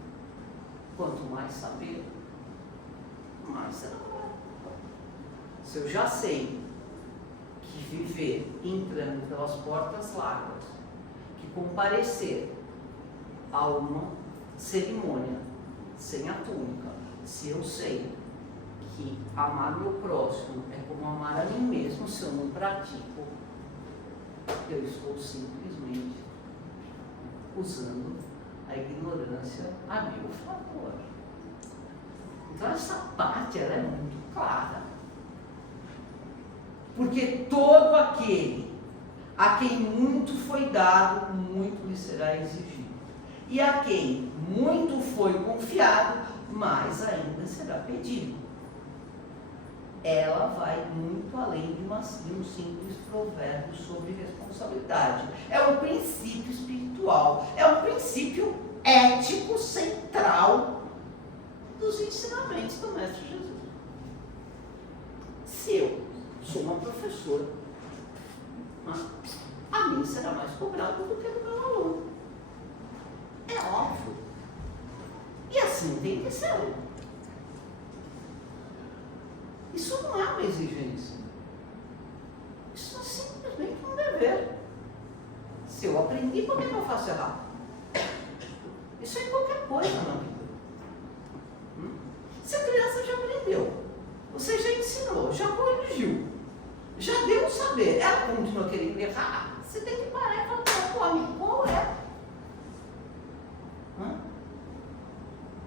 quanto mais saber, mais será cobrado. Se eu já sei que viver entrando pelas portas largas, que comparecer a uma cerimônia sem a túnica, se eu sei que amar meu próximo é como amar a mim mesmo, se eu não pratico, eu estou simplesmente usando a ignorância a meu favor. Então essa parte ela é muito clara. Porque todo aquele a quem muito foi dado, muito lhe será exigido. E a quem muito foi confiado, mais ainda será pedido. Ela vai muito além de um simples provérbio sobre responsabilidade. É um princípio espiritual, é um princípio ético central dos ensinamentos do Mestre Jesus. Se eu sou uma professora, a mim será mais cobrado do que do meu aluno. É óbvio. E assim tem que ser. Isso não é uma exigência. Isso é simplesmente um dever. Se eu aprendi, por que eu faço faço errado. Isso é qualquer coisa na vida. Se a criança já aprendeu, você já ensinou, já corrigiu, já deu o saber, ela continua querendo errar, você tem que parar e falar, pô, amigo, qual é?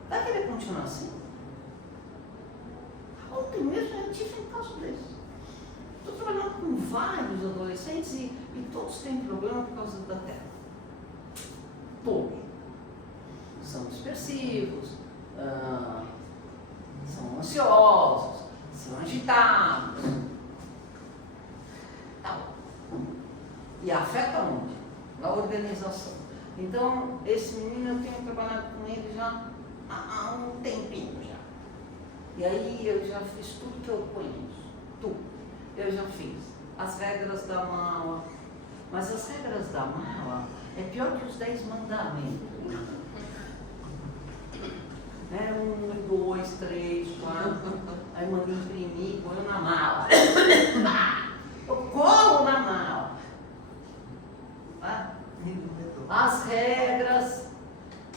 Vai querer continuar assim? Ontem mesmo eu tive um caso desse. Estou trabalhando com vários adolescentes e todos têm problema por causa da terra. Todos. São dispersivos, são ansiosos, são agitados. Tá bom. E afeta onde? Na organização. Então, esse menino eu tenho trabalhado com ele já há um tempinho já. E aí eu já fiz tudo que eu conheço. Tudo. Eu já fiz. As regras da mala. Mas as regras da mala é pior que os 10 mandamentos. 1, 2, 3, 4. Aí manda imprimir, põe na mala. Eu colo na mala. As regras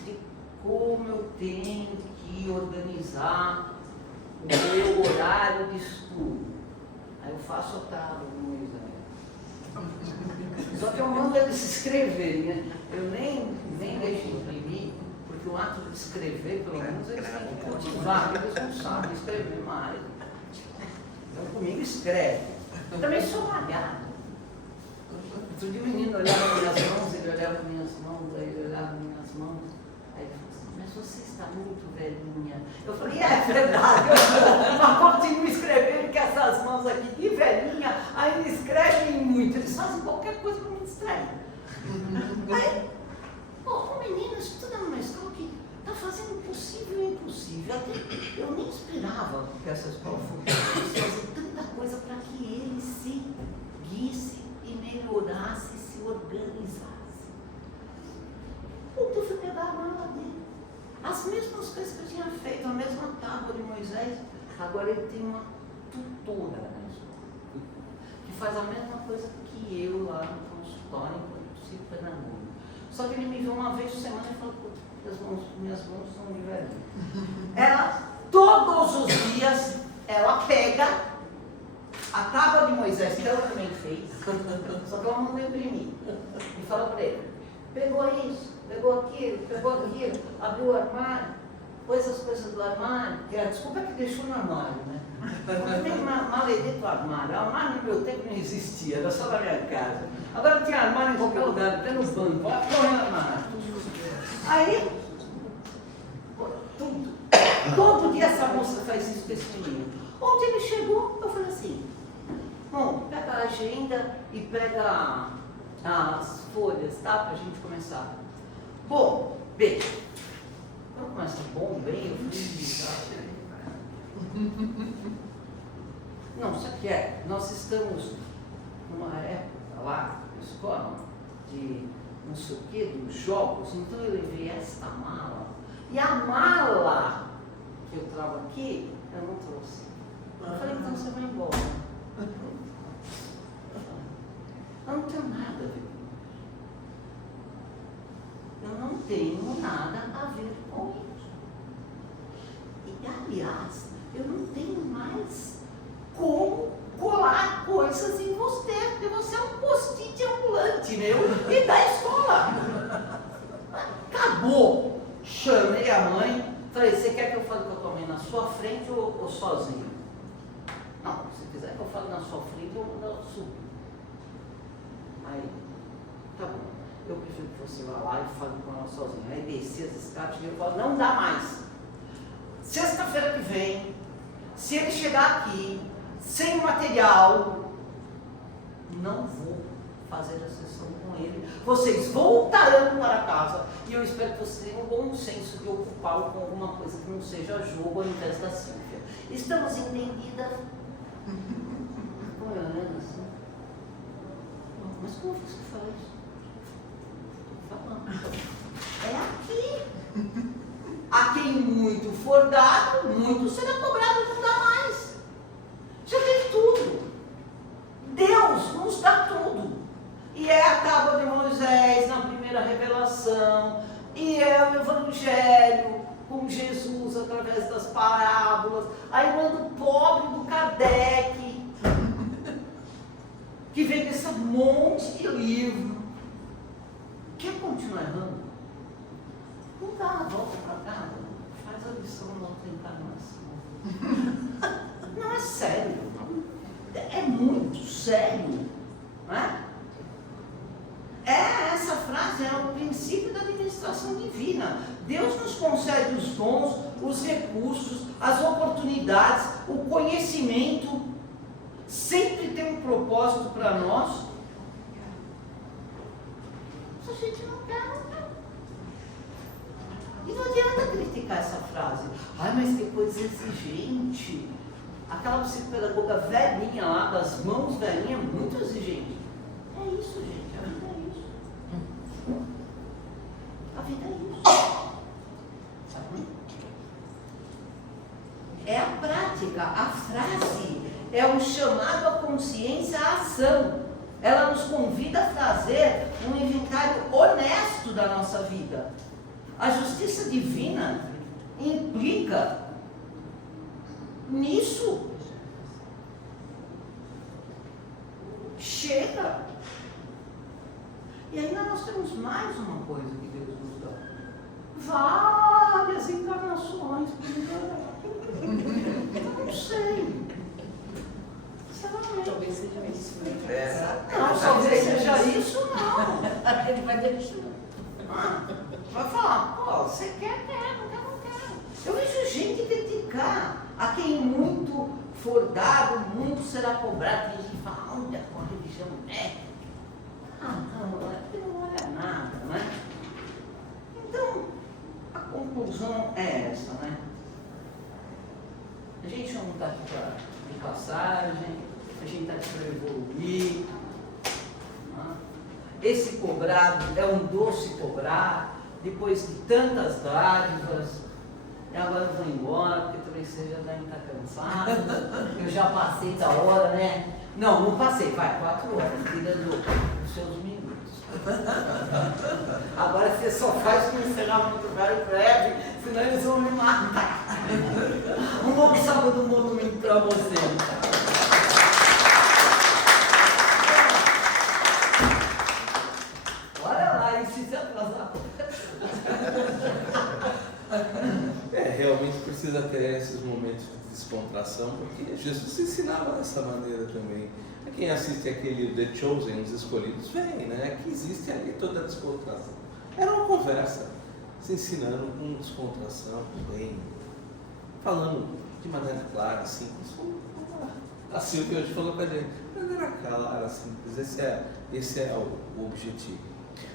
de como eu tenho que organizar o meu horário de estudo. Aí eu faço otário no exame. Só que eu mando eles escreverem, né? Eu nem deixo imprimir, porque o ato de escrever, pelo menos, eles têm que cultivar, eles não sabem escrever mais. Então comigo escreve. Eu também sou malhado. Outro dia o menino olhava minhas mãos, ele olhava minhas mãos, aí ele olhava minhas mãos, aí ele falou assim, mas você está muito velhinha. Eu falei, é verdade, mas continua escrevendo que essas mãos aqui, que velhinha, ainda escrevem muito, eles fazem qualquer coisa para me distrair. Aí, o menino estuda numa escola que está fazendo o possível e o impossível. Até eu nem esperava que essa escola fosse fazer tanta coisa para que ele se guisse e melhorasse e se organizasse. Eu fui pegar a mala dele. As mesmas coisas que eu tinha feito, a mesma tábua de Moisés, agora ele tem uma tutora na escola, que faz a mesma coisa que eu lá no consultório, enquanto psicopedagogo. Só que ele me viu uma vez por semana e falou, minhas mãos são de velhinha. Ela, todos os dias, ela pega a tábua de Moisés, que ela também fez, só que ela não imprimir. E fala para ele, pegou isso, pegou aquilo, abriu o armário, pôs as coisas do armário, que a desculpa é que deixou no armário, né? Porque tem maledito armário. O armário no meu tempo não existia, era só na minha casa. Agora tinha armário em qualquer lugar, até no banco, olha no armário. Aí, tudo. Todo dia essa moça faz isso com esse menino. Onde ele chegou, eu falei assim, bom, pega a agenda e pega as folhas, tá? Pra gente começar. Bom, bem. Quando começa bom, bem, eu falei, não, sabe o que é? Nós estamos numa época lá, na escola, de não sei o que, dos jogos, então eu levei esta mala. E a mala que eu trago aqui, eu não trouxe. Eu falei, então você vai embora. Eu não tenho nada a ver com isso. Eu não tenho nada a ver com isso. E, aliás, eu não tenho mais como colar coisas em você, porque você é um post-it ambulante meu e da escola. Acabou. Chamei a mãe, falei, você quer que eu fale com a tua mãe na sua frente ou sozinho? Não, se quiser que eu fale na sua frente, eu vou dar o sul. Aí, tá bom, eu prefiro que você vá lá e fale com ela sozinho. Aí desci as escadas e eu falo, não dá mais. Sexta-feira que vem, se ele chegar aqui sem o material, não vou fazer a sessão com ele. Vocês voltarão para casa e eu espero que vocês tenham o bom senso de ocupá-lo com alguma coisa que não seja jogo ao invés da Silvia. Estamos entendidas? Olhando assim. Mas como você faz? Estou falando. É aqui. A quem muito for dado, muito será cobrado, não dá mais. Já teve tudo. Deus nos dá tudo. E é a tábua de Moisés na primeira revelação. salvação, e é o Evangelho com Jesus através das parábolas. Aí manda o pobre do Kardec, que vem com esse monte de livro. Quer continuar errando? Não dá a volta para casa, faz a lição da outra encarnação. Não, é sério, é muito sério, não é? Essa frase é o princípio da administração divina. Deus nos concede os dons, os recursos, as oportunidades, o conhecimento, sempre tem um propósito para nós. Se a gente não quer, não quer. E não adianta criticar essa frase. Ai, mas que coisa exigente. Aquela psicopedagoga velhinha lá, das mãos velhinhas, muito exigente. É isso, gente. A vida é isso. A vida é isso. Sabe? É a prática. A frase é um chamado à consciência, à ação. Ela nos convida a fazer um inventário honesto da nossa vida. A justiça divina implica nisso. Chega. E ainda nós temos mais uma coisa que Deus nos dá. Várias encarnações. Não sei. Talvez seja isso. Não, talvez seja isso, não. Ele vai deixar. Vai falar, pô, você quer, não quer, não quer. Eu vejo gente criticar a quem muito for dado, muito será cobrado. Tem gente que fala, olha, com a religião é. Não, é porque não olha nada, né? Então, a conclusão é essa, né? A gente não está aqui para passagem, a gente está aqui para evoluir. Né? Esse cobrado é um doce cobrar, depois de tantas dádivas. E agora eu vou embora, porque talvez você já deve estar cansado. Eu já passei da hora, né? Não passei, vai, 4 horas, tira dos seus minutos. Agora você só faz com encerramento very breve, senão eles vão me matar. Um bom sábado do monumento para você. Olha lá, e se atrasar. Realmente precisa ter esses momentos de descontração, porque Jesus ensinava dessa maneira também. Quem assiste aquele The Chosen, Os Escolhidos, vem, né? Que existe ali toda a descontração. Era uma conversa, se ensinando com descontração, bem, falando de maneira clara, simples. A Silvia hoje falou com a gente, de maneira clara, simples. Esse é o objetivo.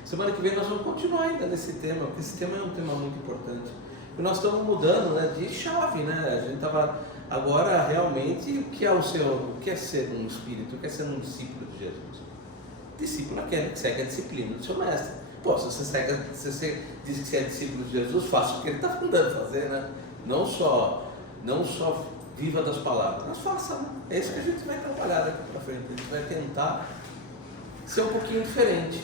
Semana que vem nós vamos continuar ainda nesse tema, porque esse tema é um tema muito importante. E nós estamos mudando, né, de chave, né? A gente estava agora realmente o que é ser um espírito, o que é ser um discípulo de Jesus. Discípulo é aquele que segue a disciplina do seu mestre. Pô, se você diz que você é discípulo de Jesus, faça o que ele está mandando fazer, né? Não só viva das palavras, mas faça, né? É isso que a gente vai trabalhar daqui para frente. A gente vai tentar ser um pouquinho diferente,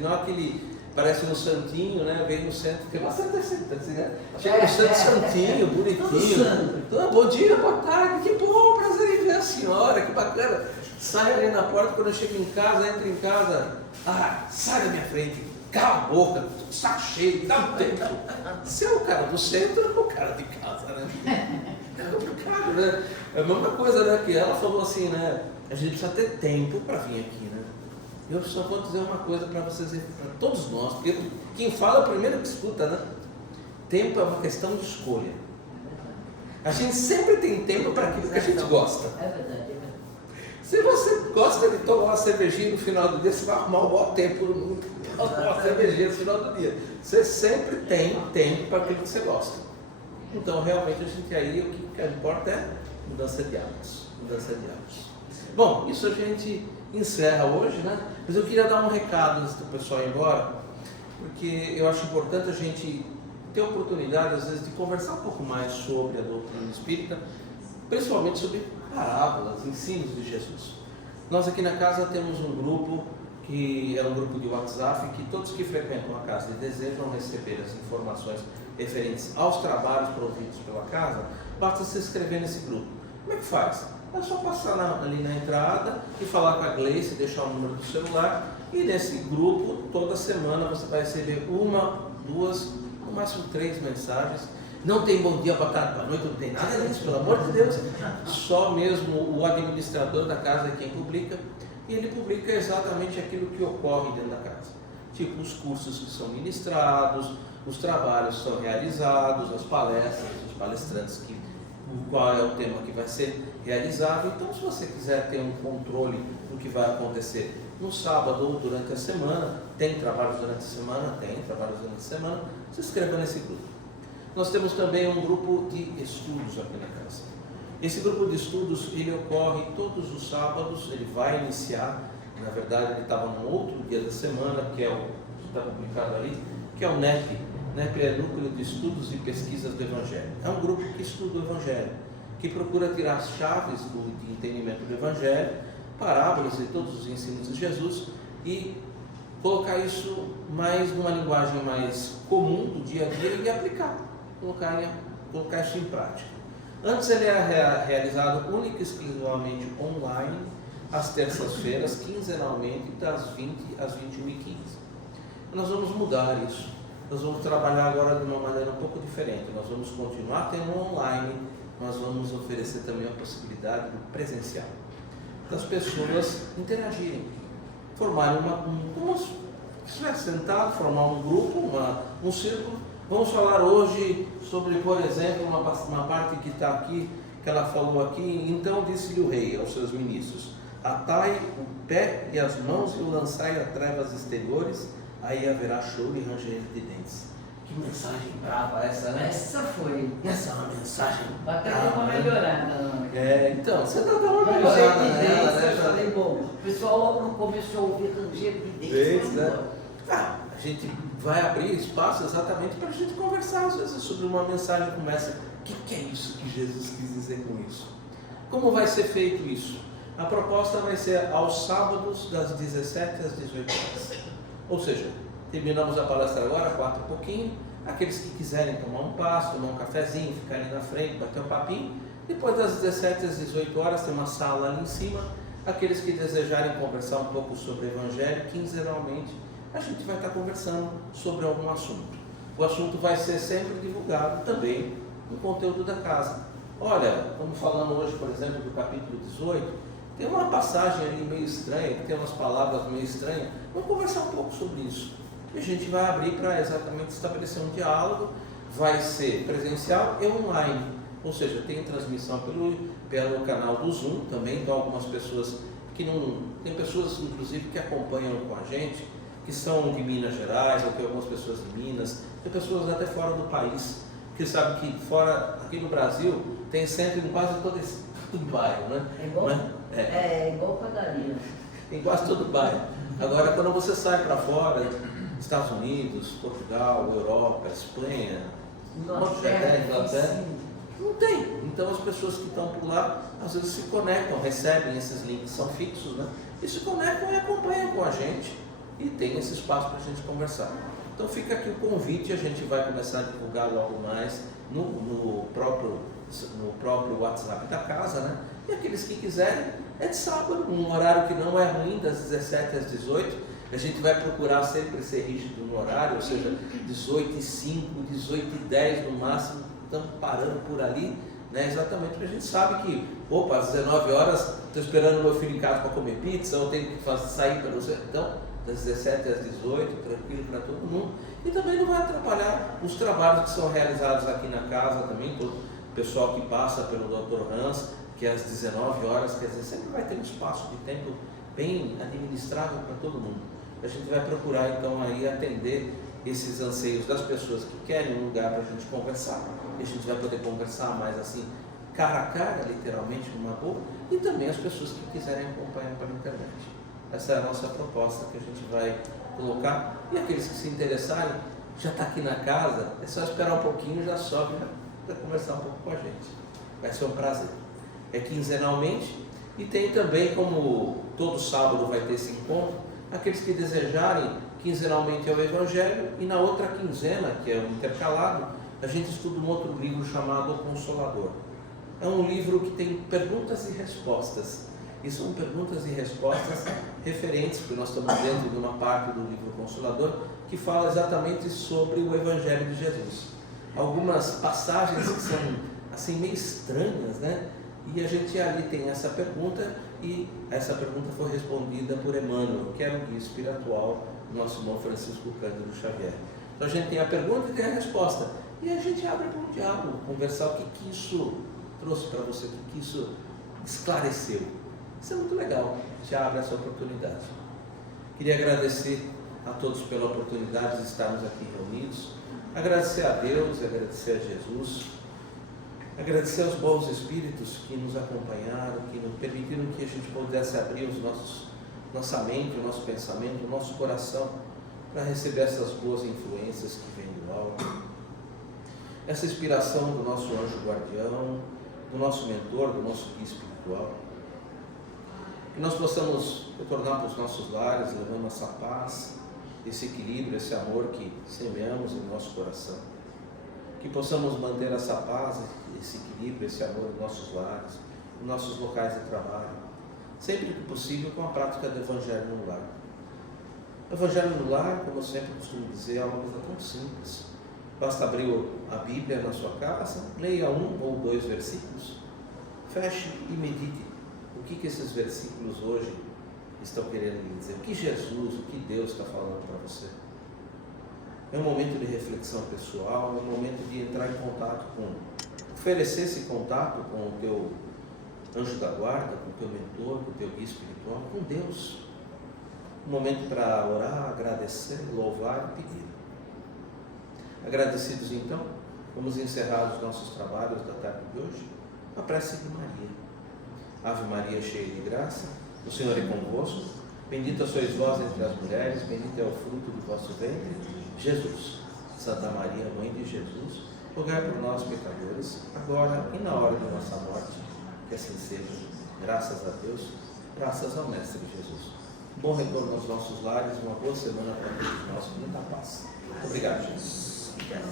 não aquele. Parece um santinho, né? Vem no centro, tem bastante assim, né? Chega no centro santinho, bonitinho. Bom dia, boa tarde, que bom, prazer em ver a senhora, que bacana. Sai ali na porta, quando eu chego em casa, entro em casa, sai da minha frente, cala a boca, saco cheio, dá um tempo. Você é o cara do centro ou o cara de casa, né? É complicado, né? É a mesma coisa, né? Que ela falou assim, né? A gente precisa ter tempo para vir aqui, né? Eu só vou dizer uma coisa para vocês, para todos nós, porque quem fala é o primeiro que escuta, né? Tempo é uma questão de escolha. A gente sempre tem tempo para aquilo que a gente gosta. É verdade. Se você gosta de tomar uma cervejinha no final do dia, você vai arrumar o maior tempo no mundo para tomar uma cervejinha no final do dia. Você sempre tem tempo para aquilo que você gosta. Então, realmente, a gente aí, o que importa é mudança de hábitos. Bom, isso a gente encerra hoje, né? Mas eu queria dar um recado antes do pessoal ir embora, porque eu acho importante a gente ter a oportunidade, às vezes, de conversar um pouco mais sobre a doutrina espírita, principalmente sobre parábolas, ensinos de Jesus. Nós aqui na casa temos um grupo que é um grupo de WhatsApp que todos que frequentam a casa e desejam receber as informações referentes aos trabalhos providos pela casa, basta se inscrever nesse grupo. Como é que faz? É só passar ali na entrada e falar com a Gleice, deixar o número do celular, e nesse grupo, toda semana você vai receber uma, duas, no máximo 3 mensagens. Não tem bom dia, boa tarde, boa noite, não tem nada disso, pelo amor de Deus. Só mesmo o administrador da casa é quem publica, e ele publica exatamente aquilo que ocorre dentro da casa. Tipo, os cursos que são ministrados, os trabalhos que são realizados, as palestras, os palestrantes, qual é o tema que vai ser realizado. Então, se você quiser ter um controle do que vai acontecer no sábado ou durante a semana, tem trabalhos durante a semana, se inscreva nesse grupo. Nós temos também um grupo de estudos aqui na casa. Esse grupo de estudos, ele ocorre todos os sábados, ele vai iniciar, na verdade ele estava no outro dia da semana, que é o que está publicado ali, que é o NEP. NEP é Núcleo de Estudos e Pesquisas do Evangelho. É um grupo que estuda o Evangelho, que procura tirar as chaves de entendimento do Evangelho, parábolas e todos os ensinos de Jesus, e colocar isso mais numa linguagem mais comum do dia a dia e aplicar, colocar isso em prática. Antes ele era realizado única e exclusivamente online, às terças-feiras, quinzenalmente, das 20 às 21h15. Nós vamos mudar isso. Nós vamos trabalhar agora de uma maneira um pouco diferente. Nós vamos continuar tendo online, nós vamos oferecer também a possibilidade do presencial, das pessoas interagirem, formarem se estiver sentado, formar um grupo, um círculo. Vamos falar hoje sobre, por exemplo, uma parte que está aqui, que ela falou aqui. Então disse-lhe o rei aos seus ministros: atai o pé e as mãos e o lançai a trevas exteriores, aí haverá choro e ranger de dentes. Que mensagem brava essa, né? Essa foi. Essa é uma mensagem Até brava, uma né? melhorada. Então, você está dando uma Ranger melhorada de nela, dentes, né? eu falei, bom, o pessoal logo no começo a ouvir ranger de dentes. Né? A gente vai abrir espaço exatamente para a gente conversar, às vezes, sobre uma mensagem como essa. O que é isso que Jesus quis dizer com isso? Como vai ser feito isso? A proposta vai ser aos sábados, das 17 às 18 horas. Ou seja, terminamos a palestra agora, 4 e pouquinho. Aqueles que quiserem tomar um passo, tomar um cafezinho, ficarem na frente, bater um papinho. Depois das 17 às 18 horas tem uma sala ali em cima. Aqueles que desejarem conversar um pouco sobre o Evangelho, quinzenalmente, a gente vai estar conversando sobre algum assunto. O assunto vai ser sempre divulgado também no conteúdo da casa. Olha, estamos falando hoje, por exemplo, do capítulo 18, tem uma passagem ali meio estranha, que tem umas palavras meio estranhas. Vamos conversar um pouco sobre isso. E a gente vai abrir para exatamente estabelecer um diálogo. Vai ser presencial e online. Ou seja, tem transmissão pelo canal do Zoom também. Então, algumas pessoas que não... Tem pessoas, inclusive, que acompanham com a gente, que são de Minas Gerais, ou tem algumas pessoas de Minas, tem pessoas até fora do país, que sabe que fora, aqui no Brasil, tem centro em quase todo o bairro, né? É igual, Né? é igual padaria. Em quase todo o bairro. Agora, quando você sai para fora, Estados Unidos, Portugal, Europa, Espanha, Inglaterra, não tem. Então as pessoas que estão por lá, às vezes se conectam, recebem esses links, são fixos, né? E se conectam e acompanham com a gente. E tem esse espaço para a gente conversar. Então fica aqui o convite, a gente vai começar a divulgar logo mais no próprio WhatsApp da casa, né? E aqueles que quiserem, é de sábado, um horário que não é ruim, das 17 às 18. A gente vai procurar sempre ser rígido no horário, ou seja, 18h05, 18h10 no máximo, estamos parando por ali, né? Exatamente porque a gente sabe que, opa, às 19 horas, estou esperando meu filho em casa para comer pizza, ou tenho que sair para você. Então, das 17 às 18, tranquilo para todo mundo. E também não vai atrapalhar os trabalhos que são realizados aqui na casa também, todo o pessoal que passa pelo Dr. Hans, que é às 19 horas, quer dizer, sempre vai ter um espaço de tempo bem administrável para todo mundo. A gente vai procurar então aí atender esses anseios das pessoas que querem um lugar para a gente conversar, e a gente vai poder conversar mais assim, cara a cara, literalmente, numa boa, e também as pessoas que quiserem acompanhar pela internet. Essa é a nossa proposta que a gente vai colocar. E aqueles que se interessarem, já está aqui na casa, é só esperar um pouquinho, já sobe para conversar um pouco com a gente. Vai ser um prazer. É quinzenalmente e tem também, como todo sábado vai ter esse encontro, aqueles que desejarem quinzenalmente é o Evangelho, e na outra quinzena, que é o intercalado, a gente estuda um outro livro chamado O Consolador. É um livro que tem perguntas e respostas, e são perguntas e respostas referentes, porque nós estamos dentro de uma parte do livro Consolador que fala exatamente sobre o Evangelho de Jesus. Algumas passagens que são assim meio estranhas, né? E a gente ali tem essa pergunta, e essa pergunta foi respondida por Emmanuel, que era o guia espiritual do nosso irmão Francisco Cândido Xavier. Então a gente tem a pergunta e tem a resposta, e a gente abre para um diálogo, conversar o que isso trouxe para você, o que isso esclareceu. Isso é muito legal, te abre essa oportunidade. Queria agradecer a todos pela oportunidade de estarmos aqui reunidos, agradecer a Deus, agradecer a Jesus, agradecer aos bons espíritos que nos acompanharam, que nos permitiram que a gente pudesse abrir nossa mente, o nosso pensamento, o nosso coração, para receber essas boas influências que vêm do alto, essa inspiração do nosso anjo guardião, do nosso mentor, do nosso guia espiritual, que nós possamos retornar para os nossos lares, levando essa paz, esse equilíbrio, esse amor que semeamos em nosso coração, que possamos manter essa paz, esse equilíbrio, esse amor em nossos lares, em nossos locais de trabalho, sempre que possível com a prática do Evangelho no lar. O Evangelho no lar, como eu sempre costumo dizer, é uma coisa tão simples. Basta abrir a Bíblia na sua casa, leia 1 ou 2 versículos, feche e medite o que esses versículos hoje estão querendo lhe dizer, o que Jesus, o que Deus está falando para você. É um momento de reflexão pessoal, é um momento de entrar em contato oferecer esse contato com o teu anjo da guarda, com o teu mentor, com o teu guia espiritual, com Deus. Um momento para orar, agradecer, louvar e pedir. Agradecidos então, vamos encerrar os nossos trabalhos da tarde de hoje, a prece de Maria. Ave Maria, cheia de graça, o Senhor é convosco, bendita sois vós entre as mulheres, bendito é o fruto do vosso ventre, Jesus. Santa Maria, Mãe de Jesus, rogai por nós, pecadores, agora e na hora de nossa morte, que assim seja. Graças a Deus, graças ao Mestre Jesus. Bom retorno aos nossos lares, uma boa semana para todos nós, com muita paz. Muito obrigado, Jesus. Obrigado.